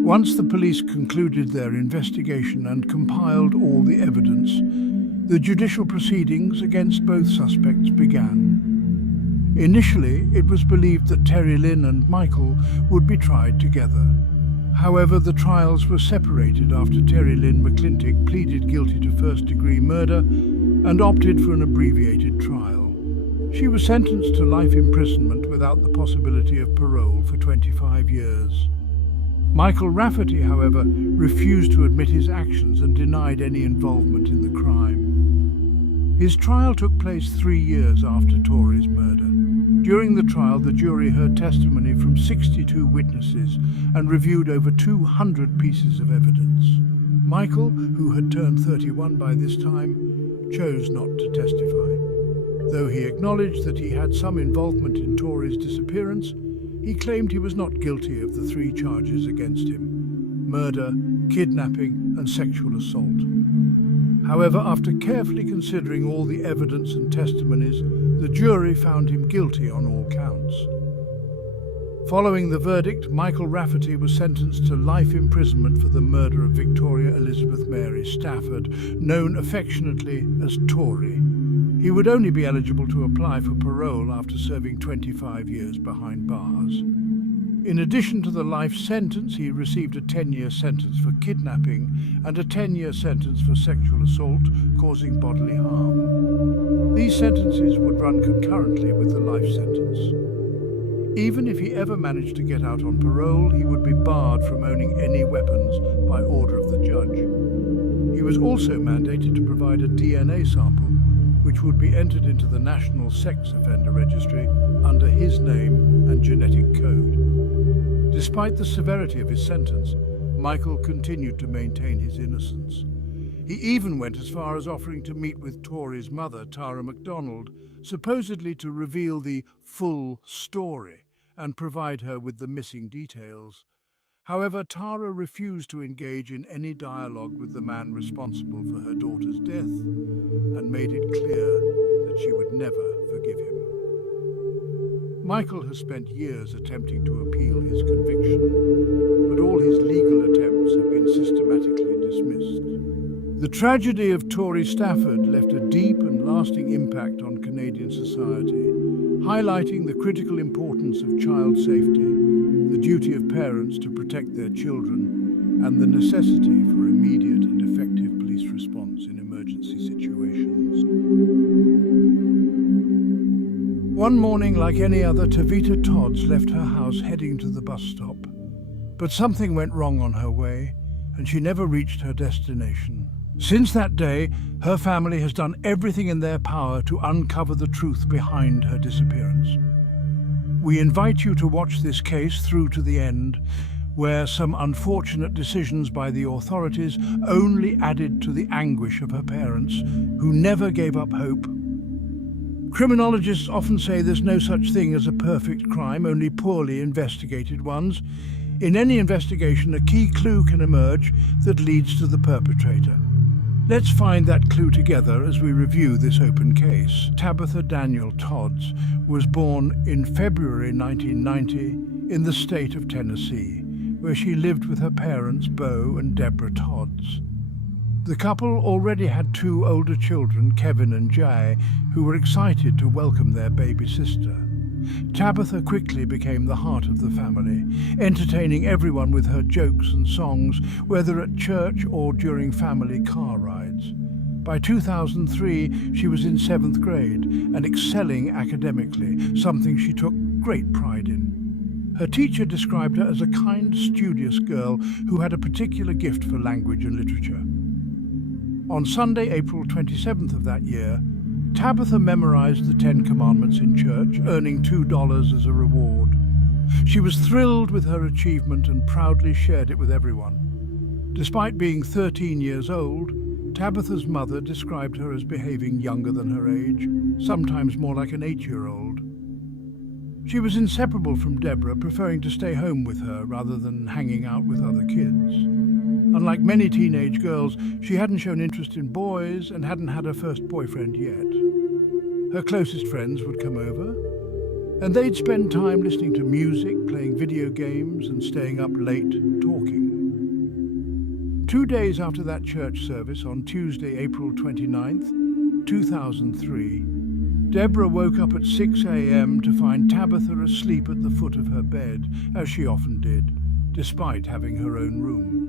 Once the police concluded their investigation and compiled all the evidence, the judicial proceedings against both suspects began. Initially, it was believed that Terry Lynn and Michael would be tried together. However, the trials were separated after Terry Lynn McClintic pleaded guilty to first-degree murder and opted for an abbreviated trial. She was sentenced to life imprisonment without the possibility of parole for 25 years. Michael Rafferty, however, refused to admit his actions and denied any involvement in the crime. His trial took place 3 years after Torey's murder. During the trial, the jury heard testimony from 62 witnesses and reviewed over 200 pieces of evidence. Michael, who had turned 31 by this time, chose not to testify. Though he acknowledged that he had some involvement in Torey's disappearance, he claimed he was not guilty of the 3 charges against him: murder, kidnapping, and sexual assault. However, after carefully considering all the evidence and testimonies, the jury found him guilty on all counts. Following the verdict, Michael Rafferty was sentenced to life imprisonment for the murder of Victoria Elizabeth Mary Stafford, known affectionately as Torey. He would only be eligible to apply for parole after serving 25 years behind bars. In addition to the life sentence, he received a 10-year sentence for kidnapping and a 10-year sentence for sexual assault causing bodily harm. These sentences would run concurrently with the life sentence. Even if he ever managed to get out on parole, he would be barred from owning any weapons by order of the judge. He was also mandated to provide a DNA sample, which would be entered into the National Sex Offender Registry under his name and genetic code. Despite the severity of his sentence, Michael continued to maintain his innocence. He even went as far as offering to meet with Tori's mother, Tara MacDonald, supposedly to reveal the full story and provide her with the missing details. However, Tara refused to engage in any dialogue with the man responsible for her daughter's death and made it clear that she would never forgive him. Michael has spent years attempting to appeal his conviction, but all his legal attempts have been systematically dismissed. The tragedy of Tori Stafford left a deep and lasting impact on Canadian society, highlighting the critical importance of child safety, the duty of parents to protect their children, and the necessity for immediate and effective police response in emergency situations. One morning, like any other, Tavita Todds left her house heading to the bus stop. But something went wrong on her way, and she never reached her destination. Since that day, her family has done everything in their power to uncover the truth behind her disappearance. We invite you to watch this case through to the end, where some unfortunate decisions by the authorities only added to the anguish of her parents, who never gave up hope. Criminologists often say there's no such thing as a perfect crime, only poorly investigated ones. In any investigation, a key clue can emerge that leads to the perpetrator. Let's find that clue together as we review this open case. Tabitha Daniel Todds was born in February 1990 in the state of Tennessee, where she lived with her parents, Bo and Deborah Todds. The couple already had two older children, Kevin and Jay, who were excited to welcome their baby sister. Tabitha quickly became the heart of the family, entertaining everyone with her jokes and songs, whether at church or during family car rides. By 2003, she was in 7th grade and excelling academically, something she took great pride in. Her teacher described her as a kind, studious girl who had a particular gift for language and literature. On Sunday, April 27th of that year, Tabitha memorized the 10 Commandments in church, earning $2 as a reward. She was thrilled with her achievement and proudly shared it with everyone. Despite being 13 years old, Tabitha's mother described her as behaving younger than her age, sometimes more like an 8-year-old. She was inseparable from Deborah, preferring to stay home with her rather than hanging out with other kids. Unlike many teenage girls, she hadn't shown interest in boys and hadn't had her first boyfriend yet. Her closest friends would come over, and they'd spend time listening to music, playing video games, and staying up late talking. 2 days after that church service, on Tuesday, April 29th, 2003, Deborah woke up at 6 a.m. to find Tabitha asleep at the foot of her bed, as she often did, despite having her own room.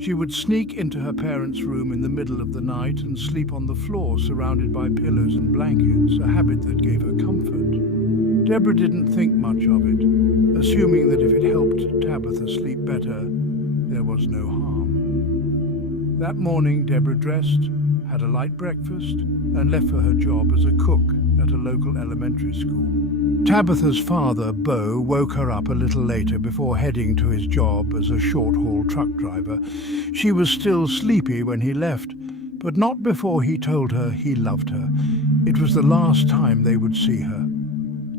She would sneak into her parents' room in the middle of the night and sleep on the floor surrounded by pillows and blankets, a habit that gave her comfort. Deborah didn't think much of it, assuming that if it helped Tabitha sleep better, there was no harm. That morning, Deborah dressed, had a light breakfast, and left for her job as a cook at a local elementary school. Tabitha's father, Bo, woke her up a little later before heading to his job as a short-haul truck driver. She was still sleepy when he left, but not before he told her he loved her. It was the last time they would see her.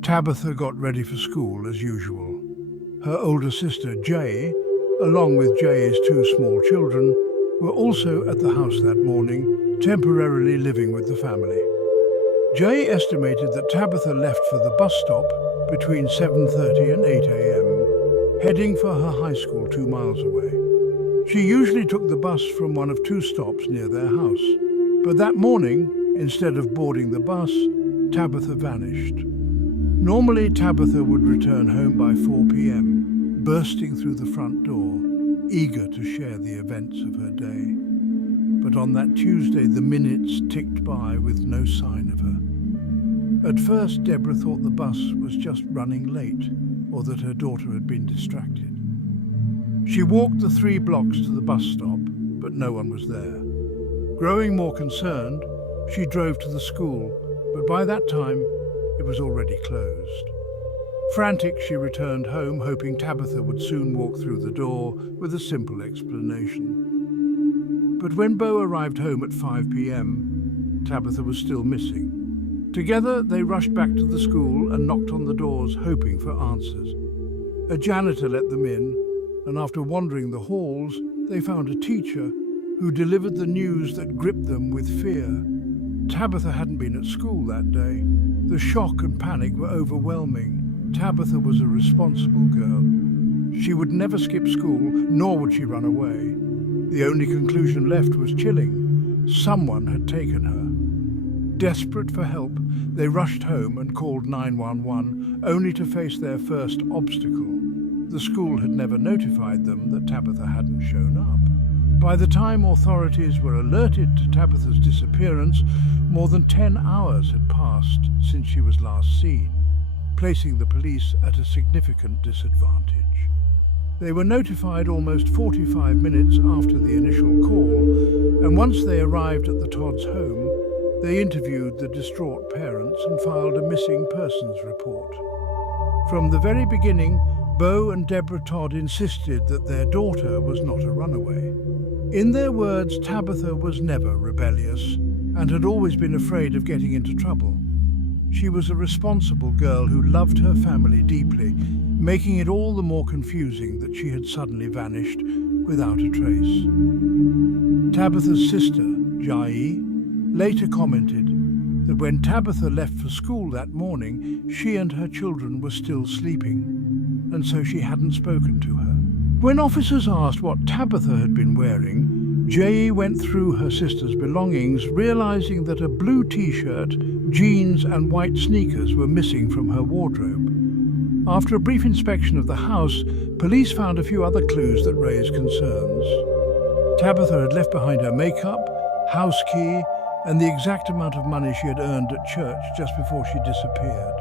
Tabitha got ready for school as usual. Her older sister, Jay, along with Jay's 2 small children, were also at the house that morning, temporarily living with the family. Jay estimated that Tabitha left for the bus stop between 7:30 and 8 a.m., heading for her high school 2 miles away. She usually took the bus from one of 2 stops near their house, but that morning Instead of boarding the bus, Tabitha vanished. Normally, Tabitha would return home by 4 p.m., bursting through the front door, eager to share the events of her day. But on that Tuesday, the minutes ticked by with no sign of her. At first, Deborah thought the bus was just running late, or that her daughter had been distracted. She walked the 3 blocks to the bus stop, but no one was there. Growing more concerned, she drove to the school, but by that time, it was already closed. Frantic, she returned home, hoping Tabitha would soon walk through the door with a simple explanation. But when Bo arrived home at 5 p.m., Tabitha was still missing. Together, they rushed back to the school and knocked on the doors, hoping for answers. A janitor let them in, and after wandering the halls, they found a teacher who delivered the news that gripped them with fear. Tabitha hadn't been at school that day. The shock and panic were overwhelming. Tabitha was a responsible girl. She would never skip school, nor would she run away. The only conclusion left was chilling. Someone had taken her. Desperate for help, they rushed home and called 911, only to face their first obstacle. The school had never notified them that Tabitha hadn't shown up. By the time authorities were alerted to Tabitha's disappearance, more than 10 hours had passed since she was last seen, placing the police at a significant disadvantage. They were notified almost 45 minutes after the initial call, and once they arrived at the Todds' home, they interviewed the distraught parents and filed a missing persons report. From the very beginning, Bo and Deborah Todd insisted that their daughter was not a runaway. In their words, Tabitha was never rebellious and had always been afraid of getting into trouble. She was a responsible girl who loved her family deeply, making it all the more confusing that she had suddenly vanished without a trace. Tabitha's sister, Jai, later commented that when Tabitha left for school that morning, she and her children were still sleeping, and so she hadn't spoken to her. When officers asked what Tabitha had been wearing, Jai went through her sister's belongings, realizing that a blue t-shirt, jeans and white sneakers were missing from her wardrobe. After a brief inspection of the house, police found a few other clues that raised concerns. Tabitha had left behind her makeup, house key, and the exact amount of money she had earned at church just before she disappeared.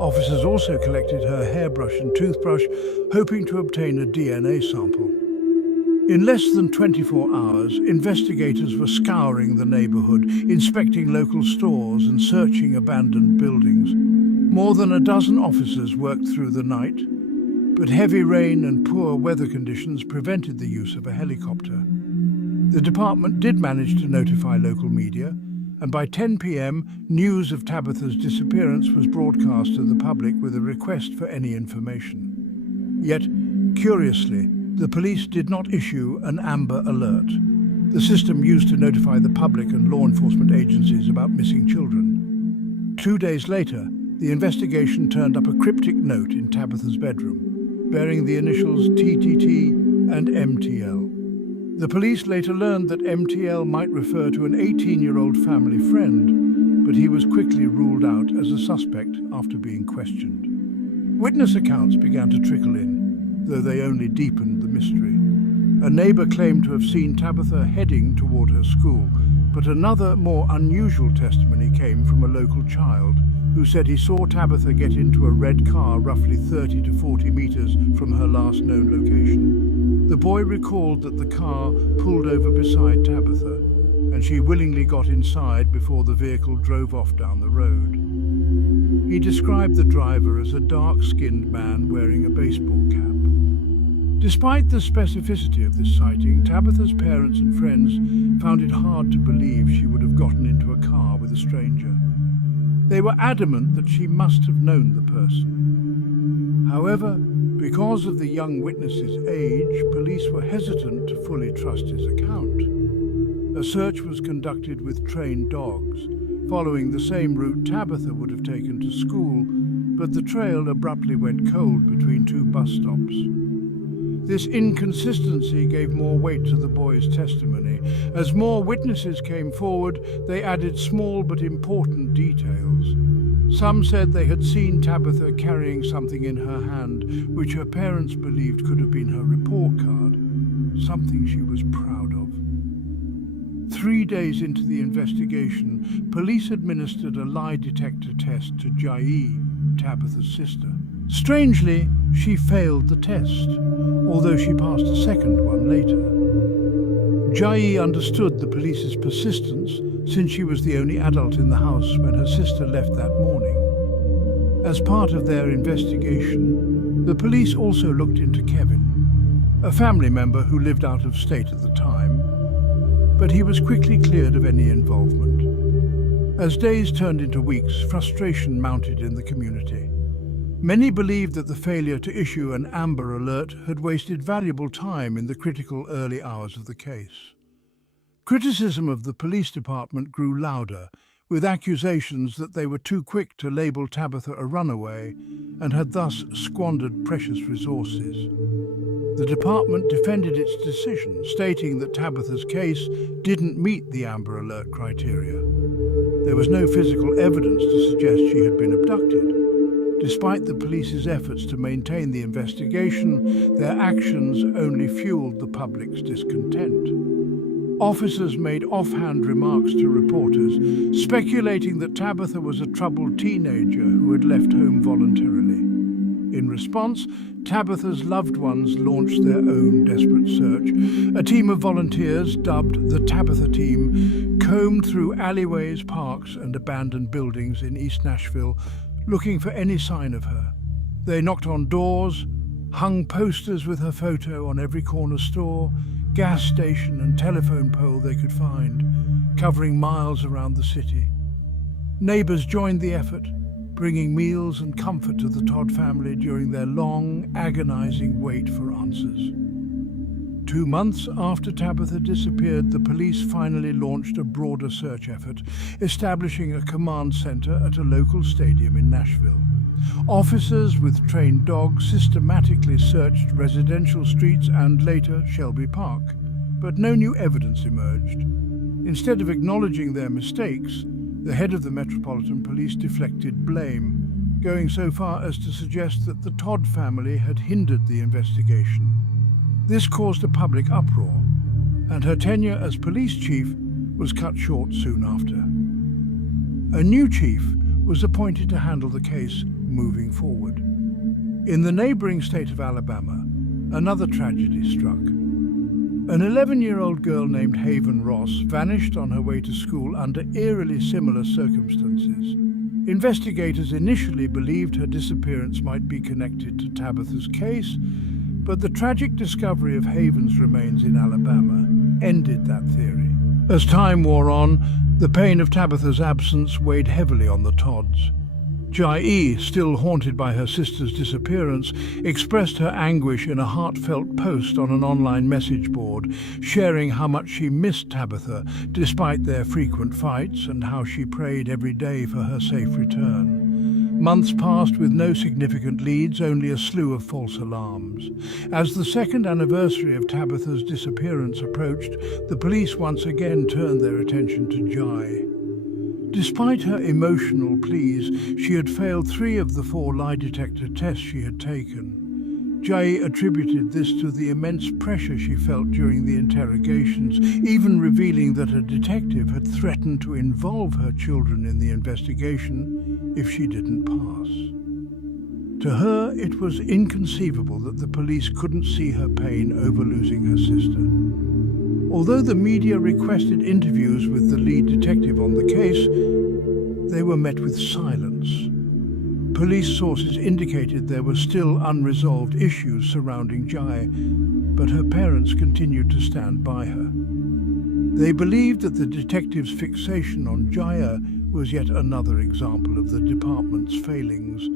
Officers also collected her hairbrush and toothbrush, hoping to obtain a DNA sample. In less than 24 hours, investigators were scouring the neighborhood, inspecting local stores and searching abandoned buildings. More than a dozen officers worked through the night, but heavy rain and poor weather conditions prevented the use of a helicopter. The department did manage to notify local media, and by 10 p.m. news of Tabitha's disappearance was broadcast to the public with a request for any information. Yet, curiously, the police did not issue an Amber Alert, the system used to notify the public and law enforcement agencies about missing children. 2 days later, the investigation turned up a cryptic note in Tabitha's bedroom, bearing the initials TTT and MTL. The police later learned that MTL might refer to an 18-year-old family friend, but he was quickly ruled out as a suspect after being questioned. Witness accounts began to trickle in, though they only deepened the mystery. A neighbor claimed to have seen Tabitha heading toward her school, but another, more unusual testimony came from a local child who said he saw Tabitha get into a red car roughly 30 to 40 meters from her last known location. The boy recalled that the car pulled over beside Tabitha, and she willingly got inside before the vehicle drove off down the road. He described the driver as a dark-skinned man wearing a baseball cap. Despite the specificity of this sighting, Tabitha's parents and friends found it hard to believe she would have gotten into a car with a stranger. They were adamant that she must have known the person. However, because of the young witness's age, police were hesitant to fully trust his account. A search was conducted with trained dogs, following the same route Tabitha would have taken to school, but the trail abruptly went cold between 2 bus stops. This inconsistency gave more weight to the boys' testimony. As more witnesses came forward, they added small but important details. Some said they had seen Tabitha carrying something in her hand, which her parents believed could have been her report card, something she was proud of. 3 days into the investigation, police administered a lie detector test to Jai, Tabitha's sister. Strangely, she failed the test, although she passed a second one later. Jai understood the police's persistence since she was the only adult in the house when her sister left that morning. As part of their investigation, the police also looked into Kevin, a family member who lived out of state at the time, but he was quickly cleared of any involvement. As days turned into weeks, frustration mounted in the community. Many believed that the failure to issue an Amber Alert had wasted valuable time in the critical early hours of the case. Criticism of the police department grew louder, with accusations that they were too quick to label Tabitha a runaway and had thus squandered precious resources. The department defended its decision, stating that Tabitha's case didn't meet the Amber Alert criteria. There was no physical evidence to suggest she had been abducted. Despite the police's efforts to maintain the investigation, their actions only fueled the public's discontent. Officers made offhand remarks to reporters, speculating that Tabitha was a troubled teenager who had left home voluntarily. In response, Tabitha's loved ones launched their own desperate search. A team of volunteers, dubbed the Tabitha Team, combed through alleyways, parks, and abandoned buildings in East Nashville, looking for any sign of her. They knocked on doors, hung posters with her photo on every corner store, gas station and telephone pole they could find, covering miles around the city. Neighbors joined the effort, bringing meals and comfort to the Todd family during their long, agonizing wait for answers. 2 months after Tabitha disappeared, the police finally launched a broader search effort, establishing a command center at a local stadium in Nashville. Officers with trained dogs systematically searched residential streets and later Shelby Park, but no new evidence emerged. Instead of acknowledging their mistakes, the head of the Metropolitan Police deflected blame, going so far as to suggest that the Todd family had hindered the investigation. This caused a public uproar, and her tenure as police chief was cut short soon after. A new chief was appointed to handle the case moving forward. In the neighboring state of Alabama, another tragedy struck. An 11-year-old girl named Haven Ross vanished on her way to school under eerily similar circumstances. Investigators initially believed her disappearance might be connected to Tabitha's case, but the tragic discovery of Haven's remains in Alabama ended that theory. As time wore on, the pain of Tabitha's absence weighed heavily on the Todds. Jai, still haunted by her sister's disappearance, expressed her anguish in a heartfelt post on an online message board, sharing how much she missed Tabitha despite their frequent fights and how she prayed every day for her safe return. Months passed with no significant leads, only a slew of false alarms. As the second anniversary of Tabitha's disappearance approached, the police once again turned their attention to Jai. Despite her emotional pleas, she had failed 3 of the 4 lie detector tests she had taken. Jai attributed this to the immense pressure she felt during the interrogations, even revealing that a detective had threatened to involve her children in the investigation if she didn't pass. To her, it was inconceivable that the police couldn't see her pain over losing her sister. Although the media requested interviews with the lead detective on the case, they were met with silence. Police sources indicated there were still unresolved issues surrounding Jai, but her parents continued to stand by her. They believed that the detective's fixation on Jaya was yet another example of the department's failings,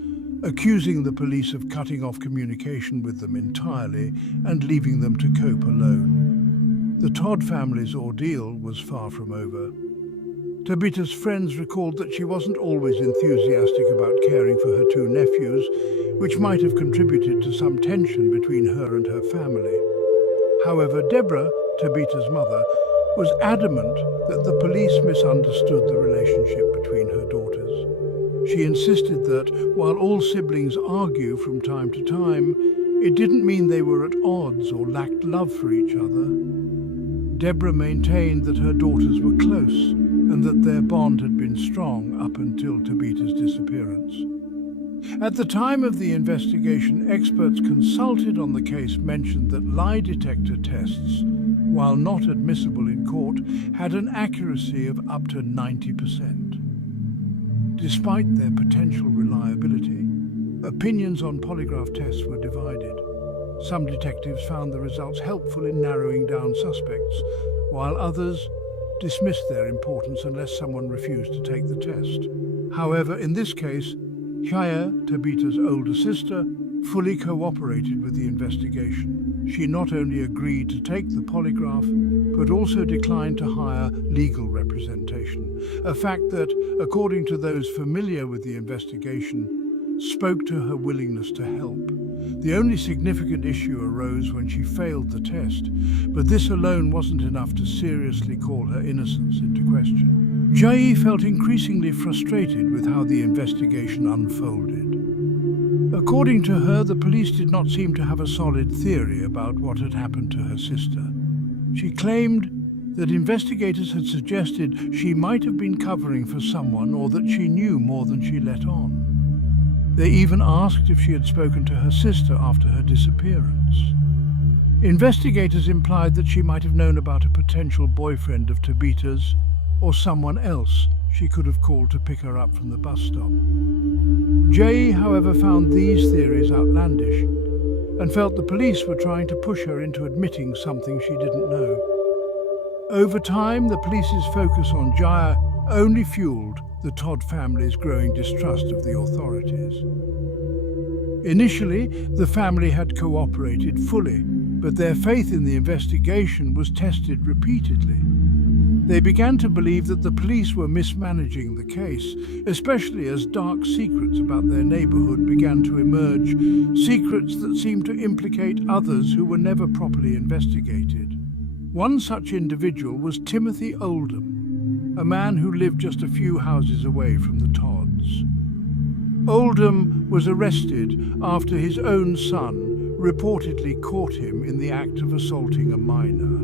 accusing the police of cutting off communication with them entirely and leaving them to cope alone. The Todd family's ordeal was far from over. Tabitha's friends recalled that she wasn't always enthusiastic about caring for her two nephews, which might have contributed to some tension between her and her family. However, Deborah, Tabitha's mother, was adamant that the police misunderstood the relationship between her daughters. She insisted that, while all siblings argue from time to time, it didn't mean they were at odds or lacked love for each other. Deborah maintained that her daughters were close and that their bond had been strong up until Tabitha's disappearance. At the time of the investigation, experts consulted on the case mentioned that lie detector tests, while not admissible in court, had an accuracy of up to 90%. Despite their potential reliability, opinions on polygraph tests were divided. Some detectives found the results helpful in narrowing down suspects, while others dismissed their importance unless someone refused to take the test. However, in this case, Chaya, Tabitha's older sister, fully cooperated with the investigation. She not only agreed to take the polygraph, but also declined to hire legal representation, a fact that, according to those familiar with the investigation, spoke to her willingness to help. The only significant issue arose when she failed the test, but this alone wasn't enough to seriously call her innocence into question. Jai felt increasingly frustrated with how the investigation unfolded. According to her, the police did not seem to have a solid theory about what had happened to her sister. She claimed that investigators had suggested she might have been covering for someone or that she knew more than she let on. They even asked if she had spoken to her sister after her disappearance. Investigators implied that she might have known about a potential boyfriend of Tabitha's or someone else she could have called to pick her up from the bus stop. Jay, however, found these theories outlandish and felt the police were trying to push her into admitting something she didn't know. Over time, the police's focus on Jaya only fueled the Todd family's growing distrust of the authorities. Initially, the family had cooperated fully, but their faith in the investigation was tested repeatedly. They began to believe that the police were mismanaging the case, especially as dark secrets about their neighborhood began to emerge, secrets that seemed to implicate others who were never properly investigated. One such individual was Timothy Oldham, a man who lived just a few houses away from the Todds. Oldham was arrested after his own son reportedly caught him in the act of assaulting a minor.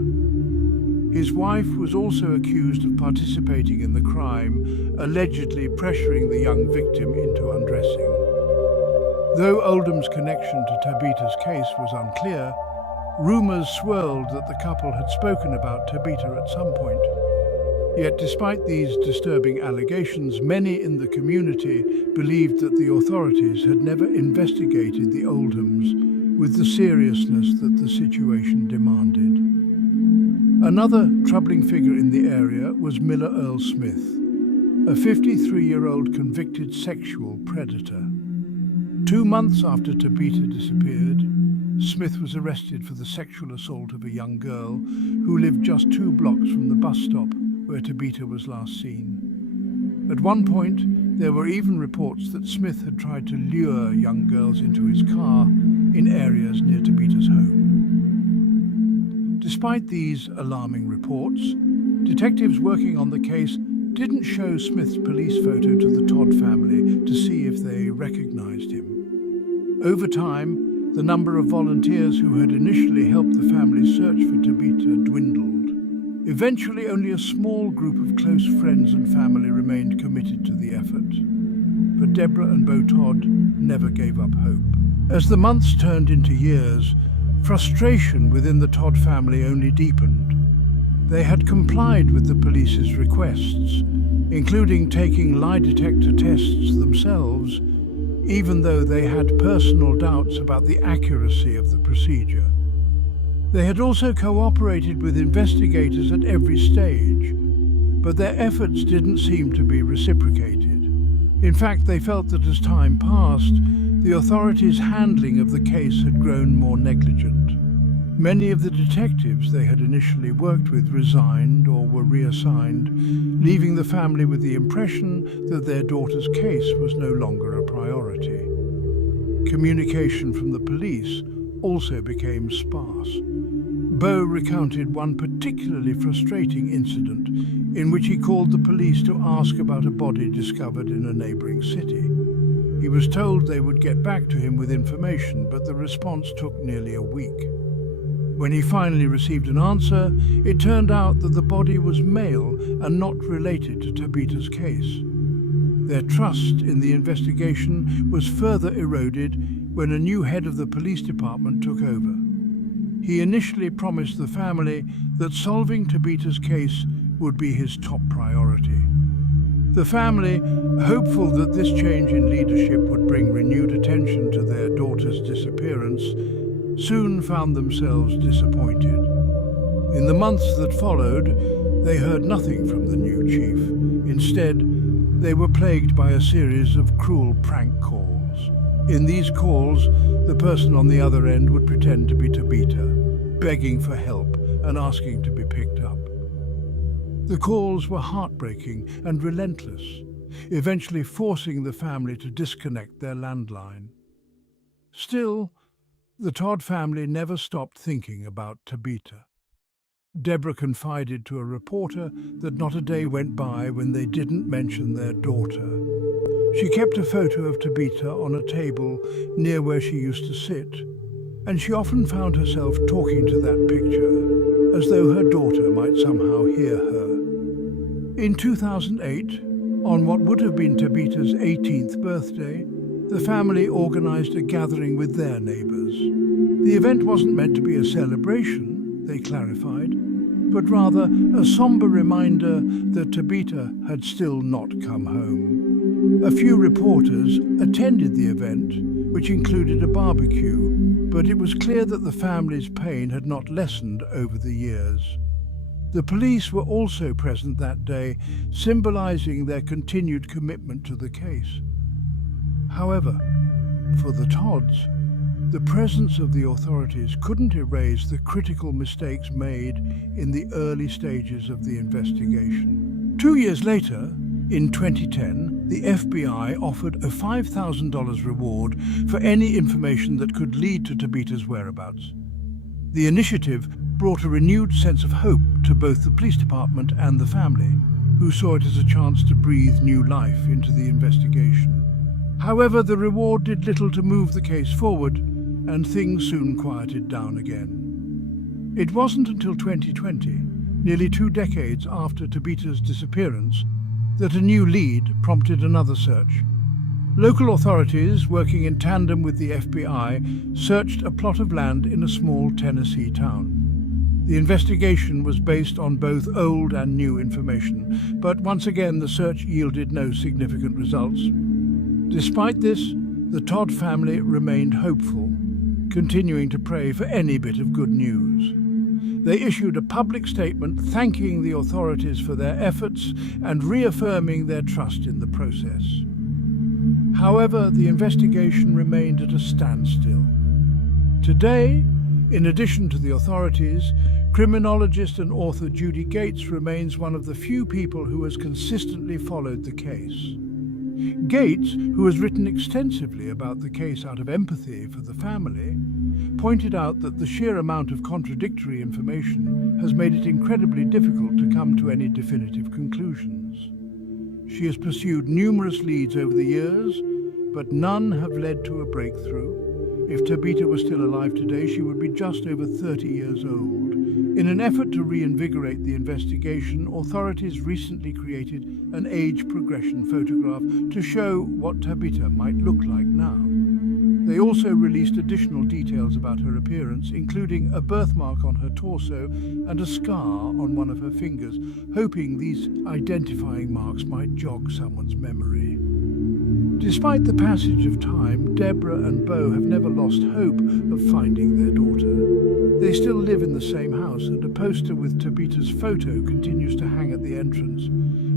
His wife was also accused of participating in the crime, allegedly pressuring the young victim into undressing. Though Oldham's connection to Tabitha's case was unclear, rumors swirled that the couple had spoken about Tabitha at some point. Yet despite these disturbing allegations, many in the community believed that the authorities had never investigated the Oldhams with the seriousness that the situation demanded. Another troubling figure in the area was Miller Earl Smith, a 53-year-old convicted sexual predator. 2 months after Tabitha disappeared, Smith was arrested for the sexual assault of a young girl who lived just 2 blocks from the bus stop where Tabitha was last seen. At one point, there were even reports that Smith had tried to lure young girls into his car in areas near Tabitha's home. Despite these alarming reports, detectives working on the case didn't show Smith's police photo to the Todd family to see if they recognized him. Over time, the number of volunteers who had initially helped the family search for Tabitha dwindled. Eventually, only a small group of close friends and family remained committed to the effort. But Deborah and Bo Todd never gave up hope. As the months turned into years, frustration within the Todd family only deepened. They had complied with the police's requests, including taking lie detector tests themselves, even though they had personal doubts about the accuracy of the procedure. They had also cooperated with investigators at every stage, but their efforts didn't seem to be reciprocated. In fact, they felt that as time passed, the authorities' handling of the case had grown more negligent. Many of the detectives they had initially worked with resigned or were reassigned, leaving the family with the impression that their daughter's case was no longer a priority. Communication from the police also became sparse. Beau recounted one particularly frustrating incident in which he called the police to ask about a body discovered in a neighbouring city. He was told they would get back to him with information, but the response took nearly a week. When he finally received an answer, it turned out that the body was male and not related to Tabitha's case. Their trust in the investigation was further eroded when a new head of the police department took over. He initially promised the family that solving Tabitha's case would be his top priority. The family, hopeful that this change in leadership would bring renewed attention to their daughter's disappearance, soon found themselves disappointed. In the months that followed, they heard nothing from the new chief. Instead, they were plagued by a series of cruel prank calls. In these calls, the person on the other end would pretend to be Tabitha, begging for help and asking to be picked up. The calls were heartbreaking and relentless, eventually forcing the family to disconnect their landline. Still, the Todd family never stopped thinking about Tabitha. Deborah confided to a reporter that not a day went by when they didn't mention their daughter. She kept a photo of Tabitha on a table near where she used to sit, and she often found herself talking to that picture, as though her daughter might somehow hear her. In 2008, on what would have been Tabitha's 18th birthday, the family organised a gathering with their neighbours. The event wasn't meant to be a celebration, they clarified, but rather a sombre reminder that Tabitha had still not come home. A few reporters attended the event, which included a barbecue, but it was clear that the family's pain had not lessened over the years. The police were also present that day, symbolising their continued commitment to the case. However, for the Todds, the presence of the authorities couldn't erase the critical mistakes made in the early stages of the investigation. 2 years later, in 2010, the FBI offered a $5,000 reward for any information that could lead to Tabitha's whereabouts. The initiative brought a renewed sense of hope to both the police department and the family, who saw it as a chance to breathe new life into the investigation. However, the reward did little to move the case forward, and things soon quieted down again. It wasn't until 2020, nearly 2 decades after Tabitha's disappearance, that a new lead prompted another search. Local authorities, working in tandem with the FBI, searched a plot of land in a small Tennessee town. The investigation was based on both old and new information, but once again the search yielded no significant results. Despite this, the Todd family remained hopeful, continuing to pray for any bit of good news. They issued a public statement thanking the authorities for their efforts and reaffirming their trust in the process. However, the investigation remained at a standstill. Today, in addition to the authorities, criminologist and author Judy Gates remains one of the few people who has consistently followed the case. Gates, who has written extensively about the case out of empathy for the family, pointed out that the sheer amount of contradictory information has made it incredibly difficult to come to any definitive conclusions. She has pursued numerous leads over the years, but none have led to a breakthrough. If Tabitha was still alive today, she would be just over 30 years old. In an effort to reinvigorate the investigation, authorities recently created an age progression photograph to show what Tabitha might look like now. They also released additional details about her appearance, including a birthmark on her torso and a scar on one of her fingers, hoping these identifying marks might jog someone's memory. Despite the passage of time, Deborah and Beau have never lost hope of finding their daughter. They still live in the same house, and a poster with Tabitha's photo continues to hang at the entrance.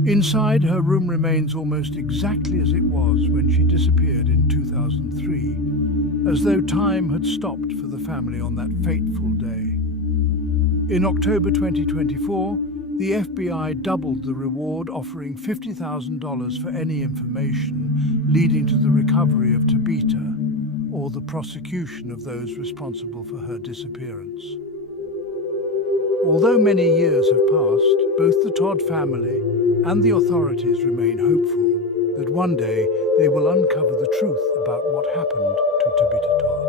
Inside, her room remains almost exactly as it was when she disappeared in 2003, as though time had stopped for the family on that fateful day. In October 2024, the FBI doubled the reward, offering $50,000 for any information leading to the recovery of Tabitha or the prosecution of those responsible for her disappearance. Although many years have passed, both the Todd family and the authorities remain hopeful that one day they will uncover the truth about what happened to Tabitha Todd.